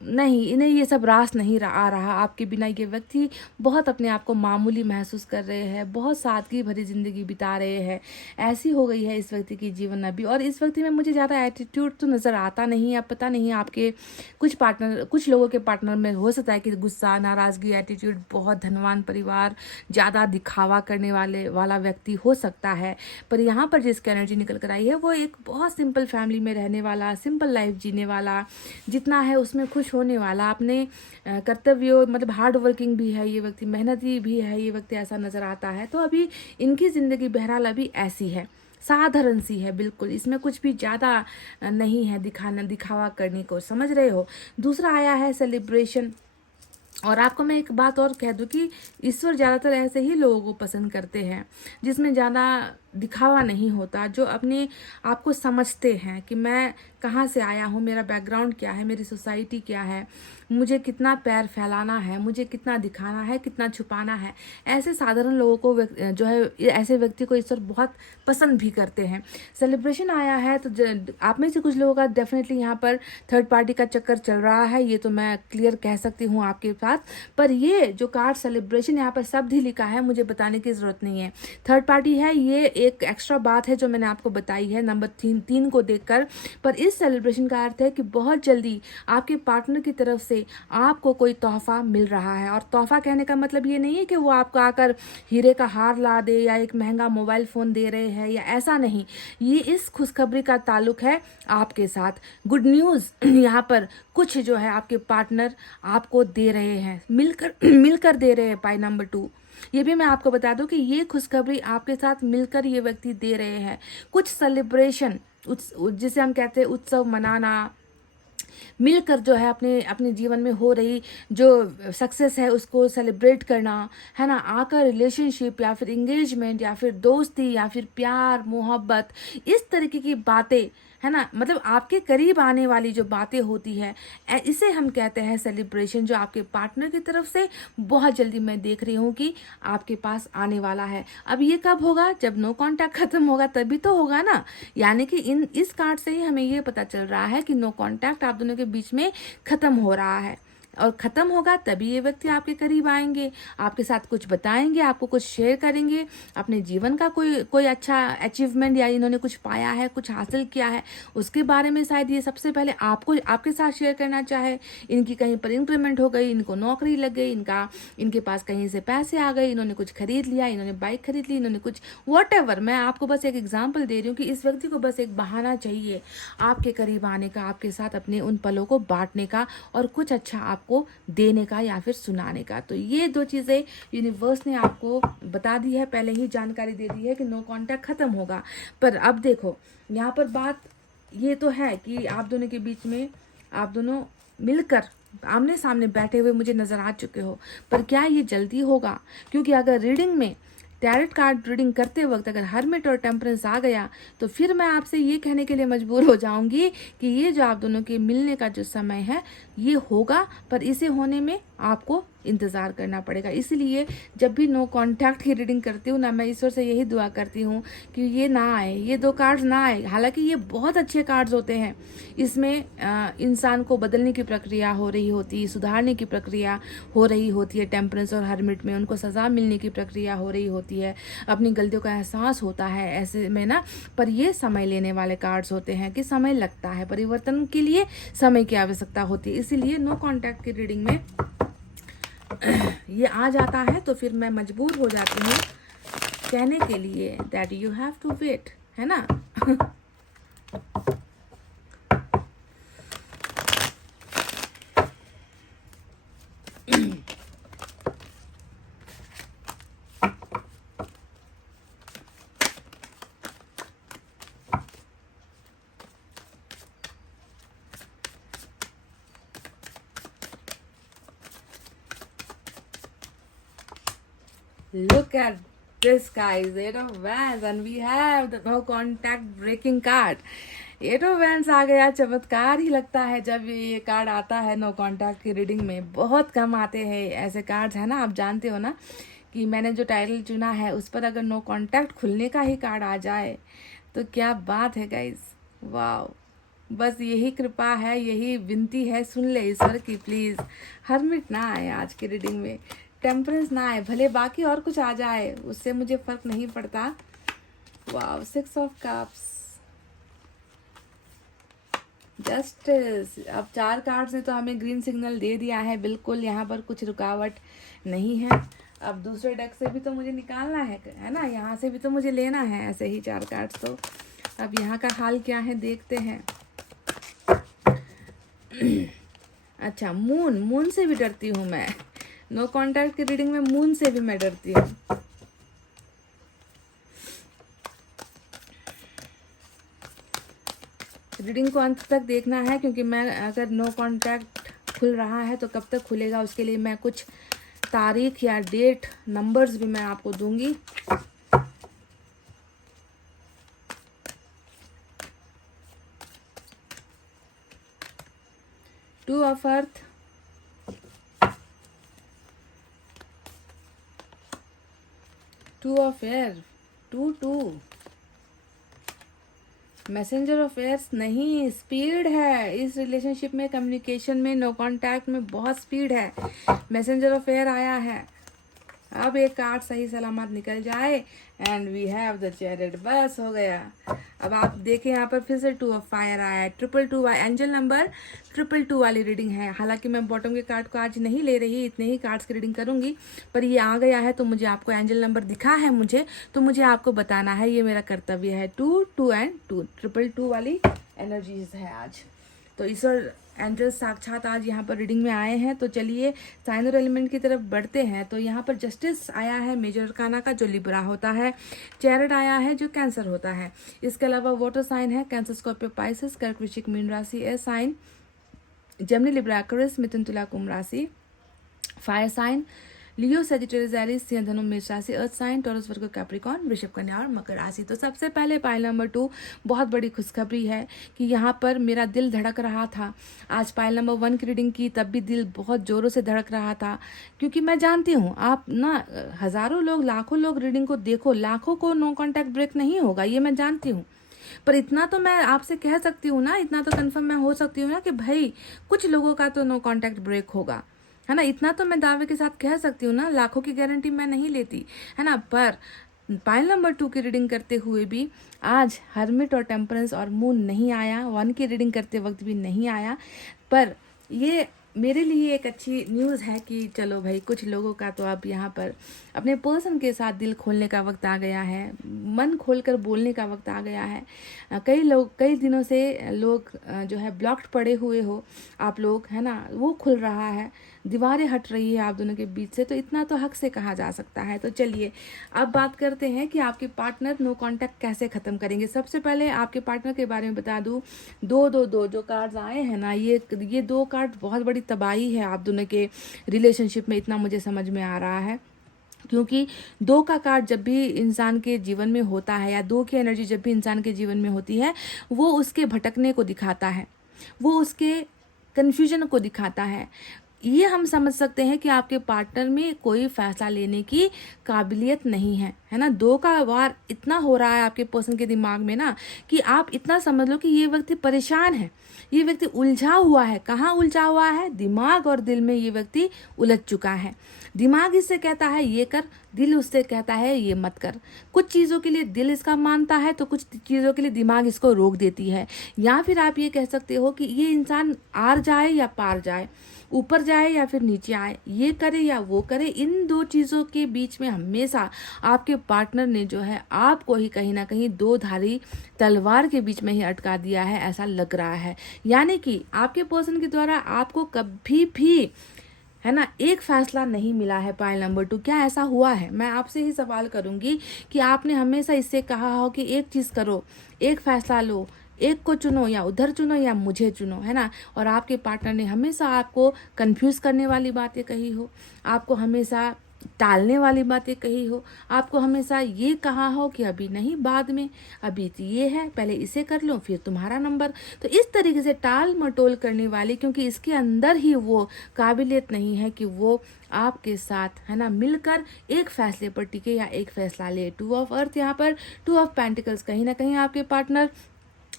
नहीं, इन्हें ये सब रास नहीं आ रहा। आपके बिना ये व्यक्ति बहुत अपने आप को मामूली महसूस कर रहे हैं, बहुत सादगी भरी ज़िंदगी बिता रहे हैं। ऐसी हो गई है इस व्यक्ति की जीवन अभी। और इस व्यक्ति में मुझे ज़्यादा एटीट्यूड तो नज़र आता नहीं है। अब पता नहीं आपके कुछ लोगों के पार्टनर में हो सकता है कि गुस्सा, नाराज़गी, एटीट्यूड, बहुत धनवान परिवार, ज़्यादा दिखावा करने वाला व्यक्ति हो सकता है। पर यहाँ पर जिसकी एनर्जी निकल कर आई है वो एक बहुत सिंपल फैमिली में रहने वाला, सिंपल लाइफ जीने वाला, जितना है उसमें खुश होने वाला, अपने कर्तव्यों मतलब हार्ड वर्किंग भी है ये व्यक्ति, मेहनती भी है ये व्यक्ति, ऐसा नज़र आता है। तो अभी इनकी ज़िंदगी बहरहाल अभी ऐसी है, साधारण सी है बिल्कुल। इसमें कुछ भी ज़्यादा नहीं है दिखावा करने को, समझ रहे हो। दूसरा आया है सेलिब्रेशन। और आपको मैं एक बात और कह दूं कि ईश्वर ज़्यादातर ऐसे ही लोगों को पसंद करते हैं जिसमें ज़्यादा दिखावा नहीं होता, जो अपने आप को समझते हैं कि मैं कहाँ से आया हूँ, मेरा बैकग्राउंड क्या है, मेरी सोसाइटी क्या है, मुझे कितना पैर फैलाना है, मुझे कितना दिखाना है, कितना छुपाना है। ऐसे साधारण लोगों को जो है, ऐसे व्यक्ति को ईश्वर बहुत पसंद भी करते हैं। सेलिब्रेशन आया है तो आप में से कुछ लोगों का डेफिनेटली यहाँ पर थर्ड पार्टी का चक्कर चल रहा है, ये तो मैं क्लियर कह सकती हूँ आपके साथ। पर ये जो कार्ड सेलिब्रेशन यहाँ पर शब्द ही लिखा है, मुझे बताने की ज़रूरत नहीं है। थर्ड पार्टी है, ये एक एक्स्ट्रा बात है जो मैंने आपको बताई है नंबर 3 को देखकर। पर इस सेलिब्रेशन का अर्थ है कि बहुत जल्दी आपके पार्टनर की तरफ से आपको कोई तोहफा मिल रहा है। और तोहफा कहने का मतलब ये नहीं है कि वो आपको आकर हीरे का हार ला दे या एक महंगा मोबाइल फ़ोन दे रहे हैं, या ऐसा नहीं। ये इस खुशखबरी का ताल्लुक है आपके साथ। गुड न्यूज़ यहाँ पर कुछ जो है आपके पार्टनर आपको दे रहे हैं, मिलकर दे रहे हैं। पाई नंबर 2, ये भी मैं आपको बता दूं कि ये खुशखबरी आपके साथ मिलकर ये व्यक्ति दे रहे हैं। कुछ सेलिब्रेशन, जिसे हम कहते हैं उत्सव मनाना, मिलकर जो है अपने अपने जीवन में हो रही जो सक्सेस है उसको सेलिब्रेट करना, है ना। आकर रिलेशनशिप या फिर इंगेजमेंट या फिर दोस्ती या फिर प्यार मोहब्बत, इस तरीके की बातें, है ना, मतलब आपके करीब आने वाली जो बातें होती है, इसे हम कहते हैं सेलिब्रेशन, जो आपके पार्टनर की तरफ से बहुत जल्दी मैं देख रही हूँ कि आपके पास आने वाला है। अब ये कब होगा? जब नो कांटेक्ट खत्म होगा तभी तो होगा ना। यानी कि इस कार्ड से ही हमें ये पता चल रहा है कि नो कांटेक्ट आप दोनों के बीच में खत्म हो रहा है, और ख़त्म होगा तभी ये व्यक्ति आपके करीब आएंगे, आपके साथ कुछ बताएंगे, आपको कुछ शेयर करेंगे, अपने जीवन का कोई अच्छा अचीवमेंट या इन्होंने कुछ पाया है, कुछ हासिल किया है, उसके बारे में शायद ये सबसे पहले आपके साथ शेयर करना चाहे। इनकी कहीं पर इंक्रीमेंट हो गई, इनको नौकरी लग गई, इनके पास कहीं से पैसे आ गए, इन्होंने कुछ खरीद लिया, इन्होंने बाइक खरीद ली, इन्होंने कुछ वॉटएवर। मैं आपको बस एक एग्जाम्पल दे रही हूँ कि इस व्यक्ति को बस एक बहाना चाहिए आपके करीब आने का, आपके साथ अपने उन पलों को बांटने का और कुछ अच्छा आपको देने का या फिर सुनाने का। तो ये 2 चीज़ें यूनिवर्स ने आपको बता दी है, पहले ही जानकारी दे दी है कि नो कांटेक्ट खत्म होगा। पर अब देखो यहाँ पर बात ये तो है कि आप दोनों के बीच में आप दोनों मिलकर आमने सामने बैठे हुए मुझे नज़र आ चुके हो। पर क्या ये जल्दी होगा? क्योंकि अगर रीडिंग में टैरोट कार्ड रीडिंग करते वक्त अगर हर्मिट और टेम्परेंस आ गया तो फिर मैं आपसे ये कहने के लिए मजबूर हो जाऊंगी कि ये जो आप दोनों के मिलने का जो समय है ये होगा, पर इसे होने में आपको इंतज़ार करना पड़ेगा। इसलिए जब भी नो कांटेक्ट की रीडिंग करती हूँ ना, मैं ईश्वर से यही दुआ करती हूँ कि ये ना आए, ये 2 कार्ड्स ना आए। हालांकि ये बहुत अच्छे कार्ड्स होते हैं, इसमें इंसान को बदलने की प्रक्रिया हो रही होती है, सुधारने की प्रक्रिया हो रही होती है। टेम्परेंस और हर्मिट में उनको सज़ा मिलने की प्रक्रिया हो रही होती है, अपनी गलतियों का एहसास होता है ऐसे में ना। पर ये समय लेने वाले कार्ड्स होते हैं कि समय लगता है, परिवर्तन के लिए समय की आवश्यकता होती है। इसीलिए नो कांटेक्ट की रीडिंग में ये आ जाता है तो फिर मैं मजबूर हो जाती हूँ कहने के लिए that you have to wait, है ना। Look at this, guys. 8 of Wands, and we have the no contact breaking card. 8 of Wands आ गया। चमत्कार ही लगता है जब ये कार्ड आता है नो कांटेक्ट की रीडिंग में। बहुत कम आते हैं ऐसे कार्ड्स, है ना। आप जानते हो ना कि मैंने जो टाइटल चुना है उस पर अगर नो कांटेक्ट खुलने का ही कार्ड आ जाए तो क्या बात है गाइस, वाओ। बस यही कृपा है, यही विनती है, सुन ले ईश्वर की प्लीज़। हर्मिट ना आए आज की रीडिंग में, टेम्परेंस ना आए, भले बाकी और कुछ आ जाए उससे मुझे फ़र्क नहीं पड़ता। वाव, 6 ऑफ कप्स, जस्टिस। अब 4 कार्ड्स ने तो हमें ग्रीन सिग्नल दे दिया है, बिल्कुल यहाँ पर कुछ रुकावट नहीं है। अब दूसरे डेक से भी तो मुझे निकालना है ना, यहाँ से भी तो मुझे लेना है ऐसे ही 4 कार्ड्स। तो अब यहाँ का हाल क्या है देखते हैं। अच्छा, मून से भी डरती हूँ मैं। नो कॉन्टैक्ट की रीडिंग में मून से भी मैं डरती हूँ। रीडिंग को अंत तक देखना है, क्योंकि मैं अगर नो कॉन्टैक्ट खुल रहा है तो कब तक खुलेगा उसके लिए मैं कुछ तारीख या डेट नंबर्स भी मैं आपको दूंगी। Two of earth, two of air, 2 messenger of airs नहीं, स्पीड है इस रिलेशनशिप में, कम्युनिकेशन में, नो कांटेक्ट में बहुत स्पीड है। मैसेंजर ऑफ एयर आया है। अब एक कार्ड सही सलामत निकल जाए and we have the chariot, बस हो गया। अब आप देखें यहाँ पर फिर से 2 ऑफ फायर आया है, 222 एंजल नंबर 222 वाली रीडिंग है। हालांकि मैं बॉटम के कार्ड को आज नहीं ले रही, इतने ही कार्ड्स की रीडिंग करूंगी, पर ये आ गया है तो मुझे आपको एंजल नंबर दिखा है मुझे, तो मुझे आपको बताना है, ये मेरा कर्तव्य है। 2 2 एंड 2, 222 वाली एनर्जीज है आज। तो ईश्वर एंजल्स साक्षात आज यहाँ पर रीडिंग में आए हैं। तो चलिए साइन और एलिमेंट की तरफ बढ़ते हैं। तो यहाँ पर जस्टिस आया है मेजर अरकाना का, जो लिब्रा होता है। चैरियट आया है जो कैंसर होता है। इसके अलावा वाटर साइन है कैंसर, स्कॉर्पियो, पाइसेस, कर्क, वृश्चिक, मीन राशि। Air sign Gemini, Libra, Aquarius, मिथुन, तुला, कुंभ राशि। Fire sign Leo, Sagittarius, Aries, सिंह, धनु, मेष राशि। Earth sign Taurus, Virgo, Capricorn, वृषभ, कन्या और मकर राशि। तो सबसे पहले पाइल नंबर 2, बहुत बड़ी खुशखबरी है कि यहाँ पर मेरा दिल धड़क रहा था। आज पाइल नंबर 1 की रीडिंग की, तब भी दिल बहुत ज़ोरों से धड़क रहा था, क्योंकि मैं जानती हूँ आप ना, हज़ारों लोग, लाखों लोग रीडिंग को देखो, लाखों को नो कॉन्टैक्ट ब्रेक नहीं होगा, ये मैं जानती हूँ। पर इतना तो मैं आपसे कह सकती हूँ ना, इतना तो कन्फर्म मैं हो सकती हूँ ना कि भाई कुछ लोगों का तो नो कॉन्टैक्ट ब्रेक होगा, है ना। इतना तो मैं दावे के साथ कह सकती हूँ ना, लाखों की गारंटी मैं नहीं लेती, है ना। पर पाइल नंबर 2 की रीडिंग करते हुए भी आज हर्मिट और टेम्परेंस और मून नहीं आया, 1 की रीडिंग करते वक्त भी नहीं आया। पर ये मेरे लिए एक अच्छी न्यूज़ है कि चलो भाई, कुछ लोगों का तो अब यहाँ पर अपने पर्सन के साथ दिल खोलने का वक्त आ गया है, मन खोलकर बोलने का वक्त आ गया है। कई लोग, कई दिनों से लोग जो है ब्लॉक्ड पड़े हुए हो आप लोग, है ना, वो खुल रहा है, दीवारें हट रही है आप दोनों के बीच से, तो इतना तो हक से कहा जा सकता है। तो चलिए अब बात करते हैं कि आपके पार्टनर नो कांटेक्ट कैसे ख़त्म करेंगे। सबसे पहले आपके पार्टनर के बारे में बता दूं, 2-2-2 जो कार्ड्स आए हैं ना, ये 2 कार्ड बहुत बड़ी तबाही है आप दोनों के रिलेशनशिप में, इतना मुझे समझ में आ रहा है। क्योंकि 2 का कार्ड जब भी इंसान के जीवन में होता है, या 2 की एनर्जी जब भी इंसान के जीवन में होती है, वो उसके भटकने को दिखाता है, वो उसके कन्फ्यूजन को दिखाता है। ये हम समझ सकते हैं कि आपके पार्टनर में कोई फैसला लेने की काबिलियत नहीं है ना। 2 का वार इतना हो रहा है आपके पर्सन के दिमाग में ना, कि आप इतना समझ लो कि ये व्यक्ति परेशान है, ये व्यक्ति उलझा हुआ है। कहाँ उलझा हुआ है? दिमाग और दिल में ये व्यक्ति उलझ चुका है। दिमाग इससे कहता है ये कर, दिल उससे कहता है ये मत कर। कुछ चीज़ों के लिए दिल इसका मानता है, तो कुछ चीज़ों के लिए दिमाग इसको रोक देती है। या फिर आप ये कह सकते हो कि ये इंसान आर जाए या पार जाए, ऊपर जाए या फिर नीचे आए, ये करे या वो करे, इन 2 चीज़ों के बीच में हमेशा आपके पार्टनर ने जो है आपको ही कहीं ना कहीं 2 धारी तलवार के बीच में ही अटका दिया है, ऐसा लग रहा है। यानी कि आपके पर्सन के द्वारा आपको कभी भी, है ना, एक फैसला नहीं मिला है। पाइल नंबर 2, क्या ऐसा हुआ है? मैं आपसे ही सवाल करूंगी कि आपने हमेशा इससे कहा हो कि एक चीज़ करो, एक फैसला लो, एक को चुनो, या उधर चुनो या मुझे चुनो, है ना। और आपके पार्टनर ने हमेशा आपको कंफ्यूज करने वाली बातें कही हो, आपको हमेशा टालने वाली बातें कही हो, आपको हमेशा ये कहा हो कि अभी नहीं, बाद में, अभी तो ये है, पहले इसे कर लो फिर तुम्हारा नंबर। तो इस तरीके से टाल मटोल करने वाली, क्योंकि इसके अंदर ही वो काबिलियत नहीं है कि वो आपके साथ, है ना, मिलकर एक फैसले पर टिके या एक फैसला ले। 2 ऑफ अर्थ यहाँ पर, 2 ऑफ पेंटिकल्स, कहीं ना कहीं आपके पार्टनर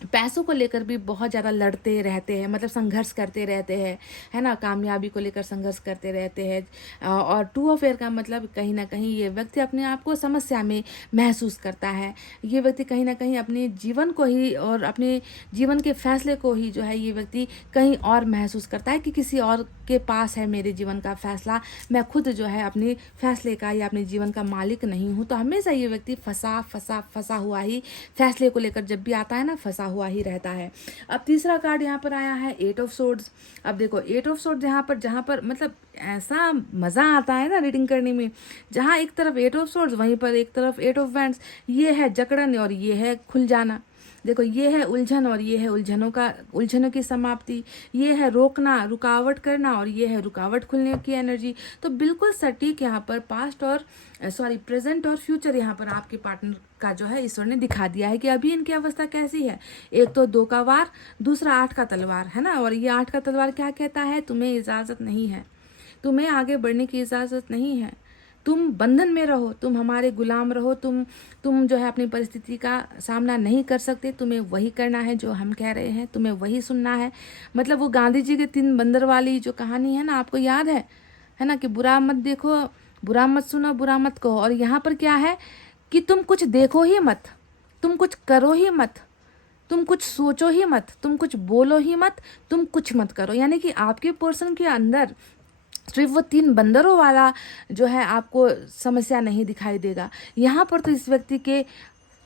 पैसों को लेकर भी बहुत ज़्यादा लड़ते रहते हैं, मतलब संघर्ष करते रहते हैं, है ना, कामयाबी को लेकर संघर्ष करते रहते हैं। और टू ऑफ एयर का मतलब कहीं ना कहीं ये व्यक्ति अपने आप को समस्या में महसूस करता है। ये व्यक्ति कहीं ना कहीं अपने जीवन को ही और अपने जीवन के फैसले को ही जो है ये व्यक्ति कहीं और महसूस करता है कि किसी और के पास है मेरे जीवन का फैसला, मैं खुद जो है अपने फैसले का या अपने जीवन का मालिक नहीं हूँ। तो हमेशा ये व्यक्ति फंसा हुआ ही फैसले को लेकर जब भी आता है ना, फंसा हुआ ही रहता है। अब तीसरा कार्ड यहाँ पर आया है 8 ऑफ सोर्ड्स। अब देखो 8 ऑफ सोर्ड्स जहाँ पर मतलब ऐसा मज़ा आता है ना रीडिंग करने में, जहाँ एक तरफ 8 ऑफ सोर्ड्स वहीं पर एक तरफ 8 ऑफ वैंड्स। ये है जकड़न और ये है खुल जाना। देखो ये है उलझन और ये है उलझनों की समाप्ति। ये है रोकना, रुकावट करना और ये है रुकावट खुलने की एनर्जी। तो बिल्कुल सटीक यहाँ पर प्रेजेंट और फ्यूचर यहाँ पर आपके पार्टनर का जो है ईश्वर ने दिखा दिया है कि अभी इनकी अवस्था कैसी है। एक तो 2 का वार, दूसरा 8 का तलवार, है ना। और ये 8 का तलवार क्या कहता है? तुम्हें इजाज़त नहीं है, तुम्हें आगे बढ़ने की इजाज़त नहीं है, तुम बंधन में रहो, तुम हमारे गुलाम रहो, तुम जो है अपनी परिस्थिति का सामना नहीं कर सकते, तुम्हें वही करना है जो हम कह रहे हैं, तुम्हें वही सुनना है। मतलब वो गांधी जी के 3 बंदर वाली जो कहानी है ना, आपको याद है ना, कि बुरा मत देखो, बुरा मत सुनो, बुरा मत कहो। और यहाँ पर क्या है कि तुम कुछ देखो ही मत, तुम कुछ करो ही मत, तुम कुछ सोचो ही मत, तुम कुछ बोलो ही मत, तुम कुछ मत करो। यानी कि आपके पर्सन के अंदर सिर्फ वो 3 बंदरों वाला जो है आपको समस्या नहीं दिखाई देगा। यहाँ पर तो इस व्यक्ति के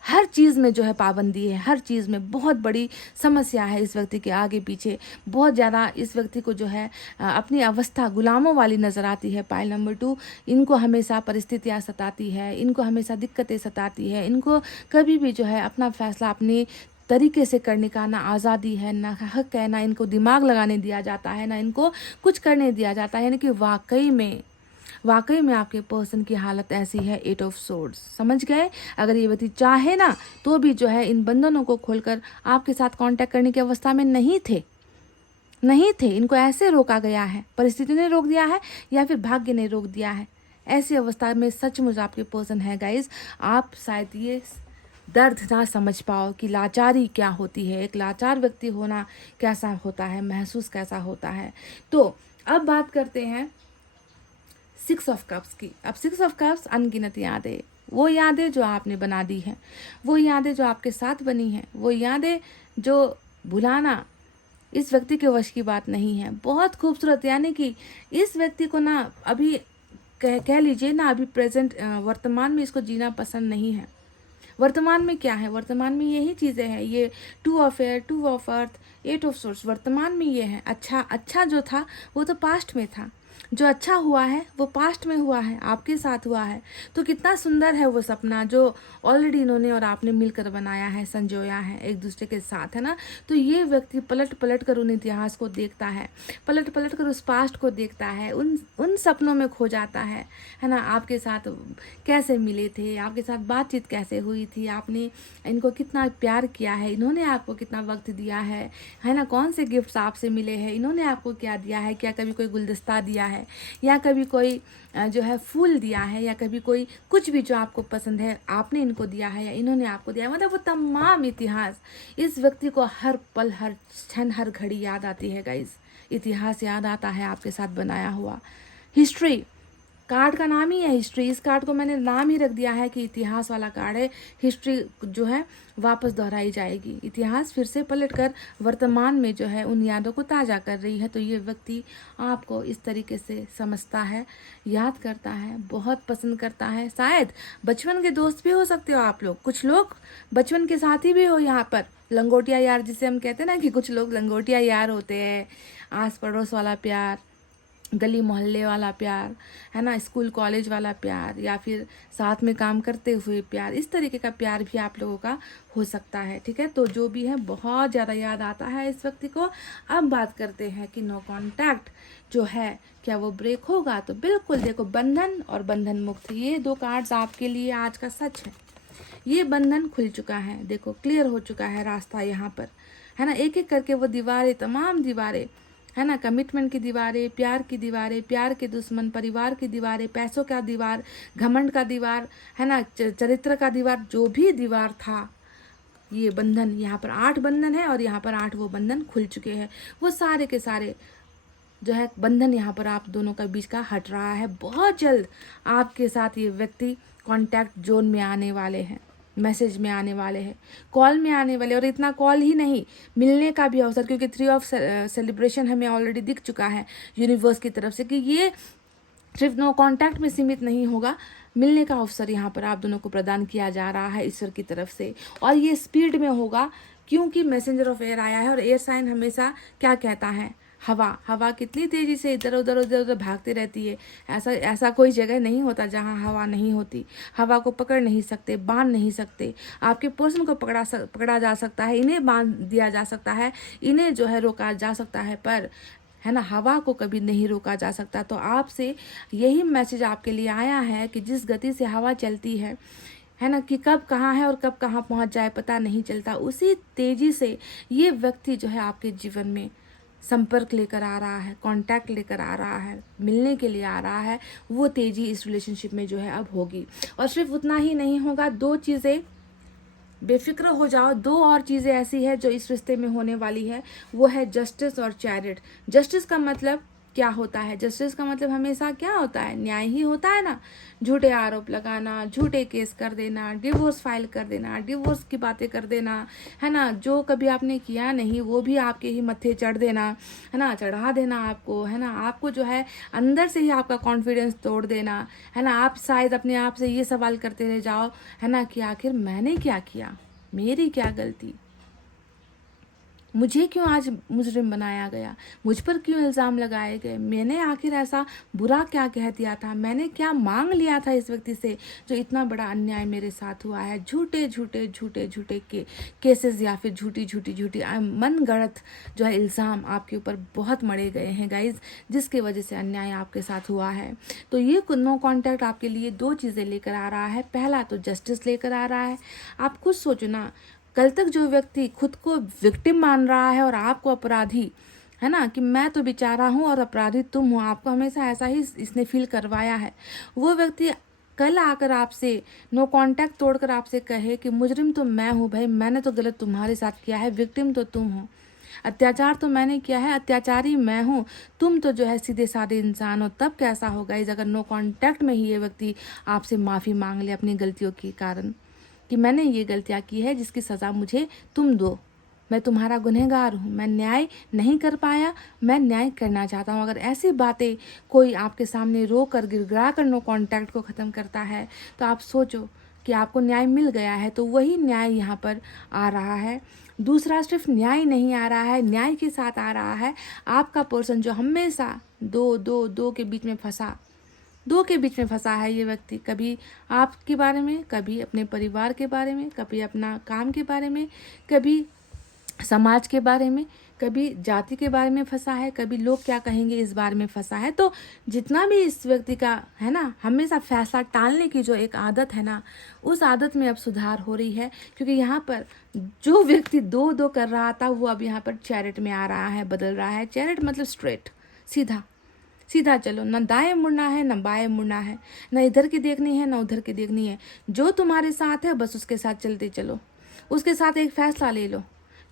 हर चीज़ में जो है पाबंदी है, हर चीज़ में बहुत बड़ी समस्या है इस व्यक्ति के आगे पीछे। बहुत ज़्यादा इस व्यक्ति को जो है अपनी अवस्था गुलामों वाली नज़र आती है। पाइल नंबर 2, इनको हमेशा परिस्थितियाँ सताती है, इनको हमेशा दिक्कतें सताती है, इनको कभी भी जो है अपना फैसला अपने तरीके से करने का ना आज़ादी है, ना हक है, ना इनको दिमाग लगाने दिया जाता है, ना इनको कुछ करने दिया जाता है। यानी कि वाकई में आपके पर्सन की हालत ऐसी है 8 ऑफ सोर्ड्स। समझ गए? अगर ये व्यक्ति चाहे ना तो भी जो है इन बंधनों को खोलकर आपके साथ कांटेक्ट करने की अवस्था में नहीं थे। इनको ऐसे रोका गया है, परिस्थिति ने रोक दिया है या फिर भाग्य ने रोक दिया है। ऐसी अवस्था में सचमुच आपके पर्सन है गाइज। आप शायद ये दर्द ना समझ पाओ कि लाचारी क्या होती है, एक लाचार व्यक्ति होना कैसा होता है, महसूस कैसा होता है। तो अब बात करते हैं 6 ऑफ कप्स की। अब 6 ऑफ कप्स अनगिनत यादें, वो यादें जो आपने बना दी हैं, वो यादें जो आपके साथ बनी हैं, वो यादें जो भुलाना इस व्यक्ति के वश की बात नहीं है। बहुत खूबसूरत, यानी कि इस व्यक्ति को ना अभी कह लीजिए ना, अभी प्रेजेंट वर्तमान में इसको जीना पसंद नहीं है। वर्तमान में क्या है? वर्तमान में यही चीज़ें हैं, ये 2 of air, 2 of earth, 8 of source. वर्तमान में ये है। अच्छा जो था वो तो पास्ट में था, जो अच्छा हुआ है वो पास्ट में हुआ है, आपके साथ हुआ है। तो कितना सुंदर है वो सपना जो ऑलरेडी इन्होंने और आपने मिलकर बनाया है, संजोया है एक दूसरे के साथ, है ना। तो ये व्यक्ति पलट पलट कर उन इतिहास को देखता है, पलट पलट कर उस पास्ट को देखता है, उन सपनों में खो जाता है ना। आपके साथ कैसे मिले थे, आपके साथ बातचीत कैसे हुई थी, आपने इनको कितना प्यार किया है, इन्होंने आपको कितना वक्त दिया है ना। कौन से गिफ्ट्स आपसे मिले हैं, इन्होंने आपको क्या दिया है, क्या कभी कोई गुलदस्ता दिया है, या कभी कोई जो है फूल दिया है, या कभी कोई कुछ भी जो आपको पसंद है आपने इनको दिया है या इन्होंने आपको दिया है। मतलब वो तमाम इतिहास इस व्यक्ति को हर पल, हर क्षण, हर घड़ी याद आती है गाइस। इतिहास याद आता है आपके साथ बनाया हुआ। हिस्ट्री कार्ड का नाम ही है हिस्ट्री। इस कार्ड को मैंने नाम ही रख दिया है कि इतिहास वाला कार्ड है। हिस्ट्री जो है वापस दोहराई जाएगी, इतिहास फिर से पलटकर वर्तमान में जो है उन यादों को ताज़ा कर रही है। तो ये व्यक्ति आपको इस तरीके से समझता है, याद करता है, बहुत पसंद करता है। शायद बचपन के दोस्त भी हो सकते हो आप लोग, कुछ लोग बचपन के साथी भी हो। यहाँ पर लंगोटिया यार जिसे हम कहते हैं ना, कि कुछ लोग लंगोटिया यार होते हैं। आस पड़ोस वाला प्यार, गली मोहल्ले वाला प्यार, है ना, स्कूल कॉलेज वाला प्यार, या फिर साथ में काम करते हुए प्यार, इस तरीके का प्यार भी आप लोगों का हो सकता है। ठीक है, तो जो भी है बहुत ज़्यादा याद आता है इस व्यक्ति को। अब बात करते हैं कि नो कॉन्टैक्ट जो है क्या वो ब्रेक होगा? तो बिल्कुल देखो, बंधन और बंधन मुक्त, ये 2 कार्ड्स आपके लिए आज का सच है। ये बंधन खुल चुका है, देखो क्लियर हो चुका है रास्ता यहाँ पर, है ना। एक एक करके वो दीवारें, तमाम दीवारें, है ना, कमिटमेंट की दीवारें, प्यार की दीवारें, प्यार के दुश्मन, परिवार की दीवारें, पैसों का दीवार, घमंड का दीवार, है ना, चरित्र का दीवार, जो भी दीवार था ये बंधन, यहाँ पर 8 बंधन है और यहाँ पर 8 वो बंधन खुल चुके हैं। वो सारे के सारे जो है बंधन यहाँ पर आप दोनों का बीच का हट रहा है। बहुत जल्द आपके साथ ये व्यक्ति कॉन्टैक्ट जोन में आने वाले हैं, मैसेज में आने वाले हैं, कॉल में आने वाले। और इतना कॉल ही नहीं, मिलने का भी अवसर, क्योंकि 3 ऑफ सेलिब्रेशन हमें ऑलरेडी दिख चुका है यूनिवर्स की तरफ से कि ये सिर्फ नो कॉन्टैक्ट में सीमित नहीं होगा, मिलने का अवसर यहाँ पर आप दोनों को प्रदान किया जा रहा है ईश्वर की तरफ से। और ये स्पीड में होगा क्योंकि मैसेंजर ऑफ एयर आया है और एयर साइन हमेशा क्या कहता है, हवा कितनी तेज़ी से इधर उधर भागती रहती है। ऐसा कोई जगह नहीं होता जहाँ हवा नहीं होती। हवा को पकड़ नहीं सकते, बांध नहीं सकते। आपके पर्सन को पकड़ा जा सकता है, इन्हें बांध दिया जा सकता है, इन्हें जो है रोका जा सकता है, पर है ना हवा को कभी नहीं रोका जा सकता। तो आपसे यही मैसेज आपके लिए आया है कि जिस गति से हवा चलती है ना, कि कब कहाँ है और कब कहाँ पहुँच जाए पता नहीं चलता, उसी तेज़ी से ये व्यक्ति जो है आपके जीवन में संपर्क लेकर आ रहा है, कांटेक्ट लेकर आ रहा है, मिलने के लिए आ रहा है। वो तेज़ी इस रिलेशनशिप में जो है अब होगी। और सिर्फ उतना ही नहीं होगा, 2 चीज़ें बेफिक्र हो जाओ, 2 और चीज़ें ऐसी है जो इस रिश्ते में होने वाली है। वो है जस्टिस और चैरिट। जस्टिस का मतलब क्या होता है? जस्टिस का मतलब हमेशा क्या होता है? न्याय ही होता है ना। झूठे आरोप लगाना, झूठे केस कर देना, डिवोर्स फाइल कर देना, डिवोर्स की बातें कर देना, है ना। जो कभी आपने किया नहीं वो भी आपके ही मत्थे चढ़ देना, है ना, चढ़ा देना आपको, है ना। आपको जो है अंदर से ही आपका कॉन्फिडेंस तोड़ देना, है ना। आप शायद अपने आप से ये सवाल करते रह जाओ, है ना, कि आखिर मैंने क्या किया, मेरी क्या गलती, मुझे क्यों आज मुजरिम बनाया गया, मुझ पर क्यों इल्ज़ाम लगाए गए, मैंने आखिर ऐसा बुरा क्या कह दिया था, मैंने क्या मांग लिया था इस व्यक्ति से जो इतना बड़ा अन्याय मेरे साथ हुआ है। झूठे केसेस या फिर झूठी मन गढ़ंत जो है इल्ज़ाम आपके ऊपर बहुत मढ़े गए हैं गाइज, जिसके वजह से अन्याय आपके साथ हुआ है। तो ये नो कॉन्टैक्ट आपके लिए 2 चीज़ें लेकर आ रहा है। पहला तो जस्टिस लेकर आ रहा है। आप खुद सोचो ना, कल तक जो व्यक्ति खुद को विक्टिम मान रहा है और आपको अपराधी, है ना, कि मैं तो बेचारा हूँ और अपराधी तुम हो, आपको हमेशा ऐसा ही इसने फील करवाया है, वो व्यक्ति कल आकर आपसे नो कांटेक्ट तोड़कर आपसे कहे कि मुजरिम तो मैं हूँ भाई, मैंने तो गलत तुम्हारे साथ किया है, विक्टिम तो तुम हो, अत्याचार तो मैंने किया है, अत्याचारी मैं हूँ, तुम तो जो है सीधे साधे इंसान हो। तब कैसा होगा इस अगर नो कांटेक्ट में ही ये व्यक्ति आपसे माफ़ी मांग ले अपनी गलतियों के कारण, कि मैंने ये गलतियाँ की है जिसकी सज़ा मुझे तुम दो, मैं तुम्हारा गुनहगार हूँ, मैं न्याय नहीं कर पाया, मैं न्याय करना चाहता हूँ। अगर ऐसी बातें कोई आपके सामने रो कर गिड़गिड़ा कर नो कॉन्टैक्ट को ख़त्म करता है तो आप सोचो कि आपको न्याय मिल गया है। तो वही न्याय यहाँ पर आ रहा है। दूसरा सिर्फ न्याय नहीं आ रहा है, न्याय के साथ आ रहा है आपका पर्सन जो हमेशा दो के बीच में फंसा, 2 के बीच में फंसा है ये व्यक्ति। कभी आपके बारे में, कभी अपने परिवार के बारे में, कभी अपना काम के बारे में, कभी समाज के बारे में, कभी जाति के बारे में फंसा है, कभी लोग क्या कहेंगे इस बारे में फंसा है। तो जितना भी इस व्यक्ति का है ना हमेशा फैसला टालने की जो एक आदत है ना, उस आदत में अब सुधार हो रही है। क्योंकि यहाँ पर जो व्यक्ति 2 कर रहा था वो अब यहाँ पर चैरिट में आ रहा है, बदल रहा है। चैरिट मतलब स्ट्रेट, सीधा चलो, ना दाएं मुड़ना है ना बाएं मुड़ना है, ना इधर की देखनी है ना उधर की देखनी है। जो तुम्हारे साथ है बस उसके साथ चलते चलो, उसके साथ एक फैसला ले लो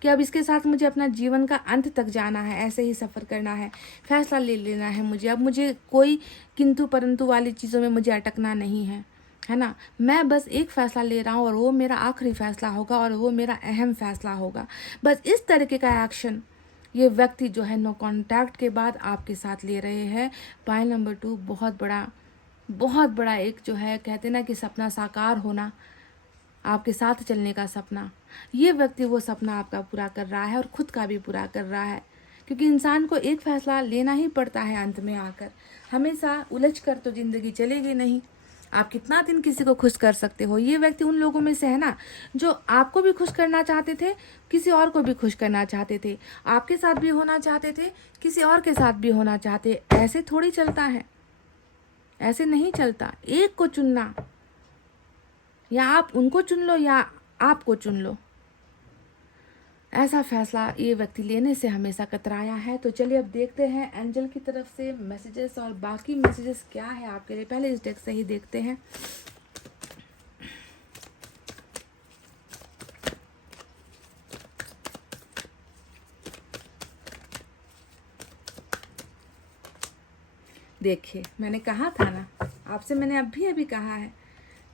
कि अब इसके साथ मुझे अपना जीवन का अंत तक जाना है, ऐसे ही सफ़र करना है, फैसला ले लेना है मुझे। अब मुझे कोई किंतु परंतु वाली चीज़ों में मुझे अटकना नहीं है ना। मैं बस एक फ़ैसला ले रहा हूँ और वो मेरा आखिरी फ़ैसला होगा और वो मेरा अहम फ़ैसला होगा। बस इस तरीके का एक्शन ये व्यक्ति जो है नो कॉन्टैक्ट के बाद आपके साथ ले रहे हैं। पॉइंट नंबर 2, बहुत बड़ा एक जो है कहते ना कि सपना साकार होना, आपके साथ चलने का सपना, ये व्यक्ति वो सपना आपका पूरा कर रहा है और ख़ुद का भी पूरा कर रहा है। क्योंकि इंसान को एक फ़ैसला लेना ही पड़ता है अंत में आकर, हमेशा उलझ कर तो ज़िंदगी चलेगी नहीं। आप कितना दिन किसी को खुश कर सकते हो। ये व्यक्ति उन लोगों में से है ना जो आपको भी खुश करना चाहते थे, किसी और को भी खुश करना चाहते थे, आपके साथ भी होना चाहते थे, किसी और के साथ भी होना चाहते। ऐसे थोड़ी चलता है, ऐसे नहीं चलता। एक को चुनना, या आप उनको चुन लो या आपको चुन लो, ऐसा फैसला ये व्यक्ति लेने से हमेशा कतराया है। तो चलिए अब देखते हैं एंजल की तरफ से मैसेजेस और बाकी मैसेजेस क्या है आपके लिए। पहले इस डेक से ही देखते हैं। देखिए मैंने कहा था ना आपसे, मैंने अभी कहा है,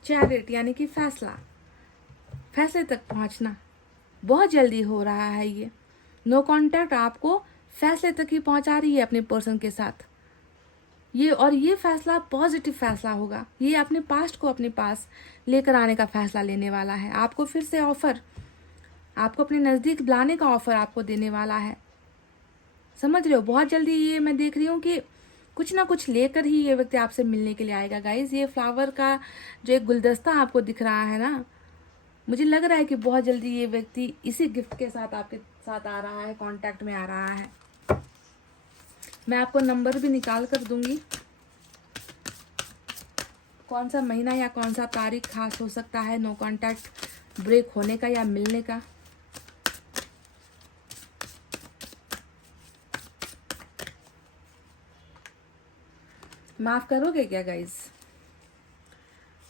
चैरिट यानी कि फैसले तक पहुंचना बहुत जल्दी हो रहा है। ये नो कांटेक्ट आपको फैसले तक ही पहुंचा रही है अपने पर्सन के साथ। ये फैसला पॉजिटिव फैसला होगा। ये अपने पास्ट को अपने पास लेकर आने का फैसला लेने वाला है। आपको फिर से ऑफर, आपको अपने नज़दीक लाने का ऑफर आपको देने वाला है। समझ रहे हो? बहुत जल्दी ये मैं देख रही हूँ कि कुछ ना कुछ लेकर ही ये व्यक्ति आपसे मिलने के लिए आएगा गाइज। ये फ्लावर का जो एक गुलदस्ता आपको दिख रहा है ना, मुझे लग रहा है कि बहुत जल्दी ये व्यक्ति इसी गिफ्ट के साथ आपके साथ आ रहा है, कांटेक्ट में आ रहा है। मैं आपको नंबर भी निकाल कर दूंगी, कौन सा महीना या कौन सा तारीख खास हो सकता है नो कांटेक्ट ब्रेक होने का या मिलने का। माफ करोगे क्या गाइज?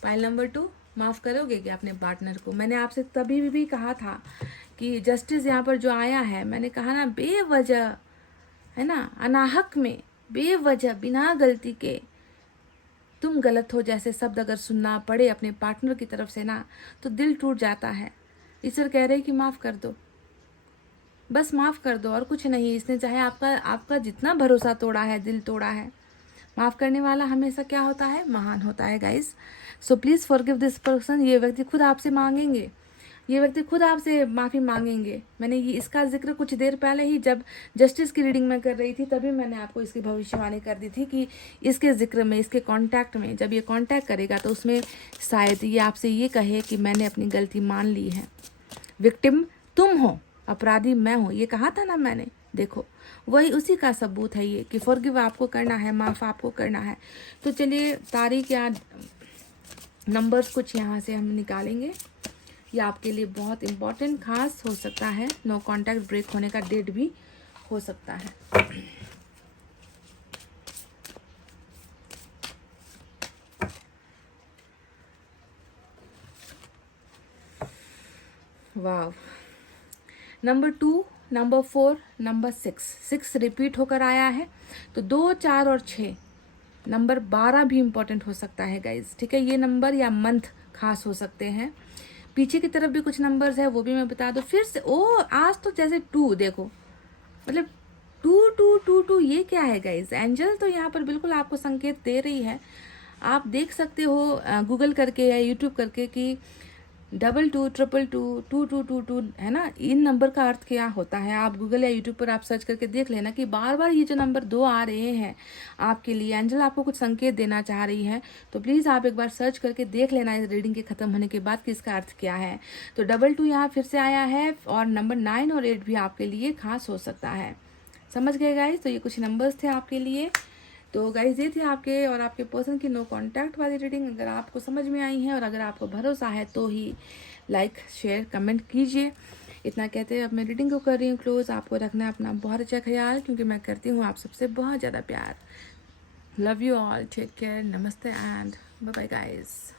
पाइल नंबर 2, माफ करोगे क्या अपने पार्टनर को? मैंने आपसे तभी भी कहा था कि जस्टिस यहाँ पर जो आया है, मैंने कहा ना बेवजह, है ना, अनाहक में बेवजह बिना गलती के तुम गलत हो जैसे शब्द अगर सुनना पड़े अपने पार्टनर की तरफ से ना, तो दिल टूट जाता है। ईश्वर कह रहे कि माफ़ कर दो, बस माफ़ कर दो और कुछ नहीं। इसने चाहे आपका जितना भरोसा तोड़ा है, दिल तोड़ा है, माफ़ करने वाला हमेशा क्या होता है? महान होता है guys. So please forgive this person. ये व्यक्ति खुद आपसे मांगेंगे, ये व्यक्ति खुद आपसे माफ़ी मांगेंगे। मैंने ये इसका जिक्र कुछ देर पहले ही जब जस्टिस की रीडिंग में कर रही थी, तभी मैंने आपको इसकी भविष्यवाणी कर दी थी कि इसके जिक्र में, इसके कांटेक्ट में जब ये कांटेक्ट करेगा तो उसमें शायद ये आपसे ये कहे कि मैंने अपनी गलती मान ली है। विक्टिम तुम हो, अपराधी मैं हूँ, ये कहा था ना मैंने। देखो वही उसी का सबूत है ये कि फॉरगिव आपको करना है, माफ़ आपको करना है। तो चलिए तारीख या नंबर्स कुछ यहाँ से हम निकालेंगे। ये आपके लिए बहुत इम्पोर्टेंट खास हो सकता है। नो कांटेक्ट ब्रेक होने का डेट भी हो सकता है। वाव, नंबर 2, नंबर 4, नंबर 6 रिपीट होकर आया है। तो 2, 4 और 6, नंबर 12 भी इम्पोर्टेंट हो सकता है गाइज। ठीक है, ये नंबर या मंथ खास हो सकते हैं। पीछे की तरफ भी कुछ नंबर्स है, वो भी मैं बता दूं फिर से। आज तो जैसे 2 देखो, मतलब 2 2 2 2 ये क्या है गाइज? एंजल तो यहाँ पर बिल्कुल आपको संकेत दे रही है। आप देख सकते हो गूगल करके या यूट्यूब करके कि 22 222 2222 है ना, इन नंबर का अर्थ क्या होता है। आप गूगल या यूट्यूब पर आप सर्च करके देख लेना कि बार बार ये जो नंबर 2 आ रहे हैं आपके लिए, एंजल आपको कुछ संकेत देना चाह रही है। तो प्लीज़ आप एक बार सर्च करके देख लेना इस रीडिंग के ख़त्म होने के बाद कि इसका अर्थ क्या है। तो 22 यहाँ फिर से आया है, और नंबर 9 और 8 भी आपके लिए खास हो सकता है। समझ गए गाइज? तो ये कुछ नंबर्स थे आपके लिए। तो गाइज ये थे आपके और आपके पर्सन की नो कांटेक्ट वाली रीडिंग। अगर आपको समझ में आई है और अगर आपको भरोसा है तो ही लाइक शेयर कमेंट कीजिए। इतना कहते हैं अब मैं रीडिंग को कर रही हूँ क्लोज। आपको रखना है अपना बहुत अच्छा ख्याल, क्योंकि मैं करती हूँ आप सबसे बहुत ज़्यादा प्यार। Love you all, take care, नमस्ते एंड बाय बाय गाइज।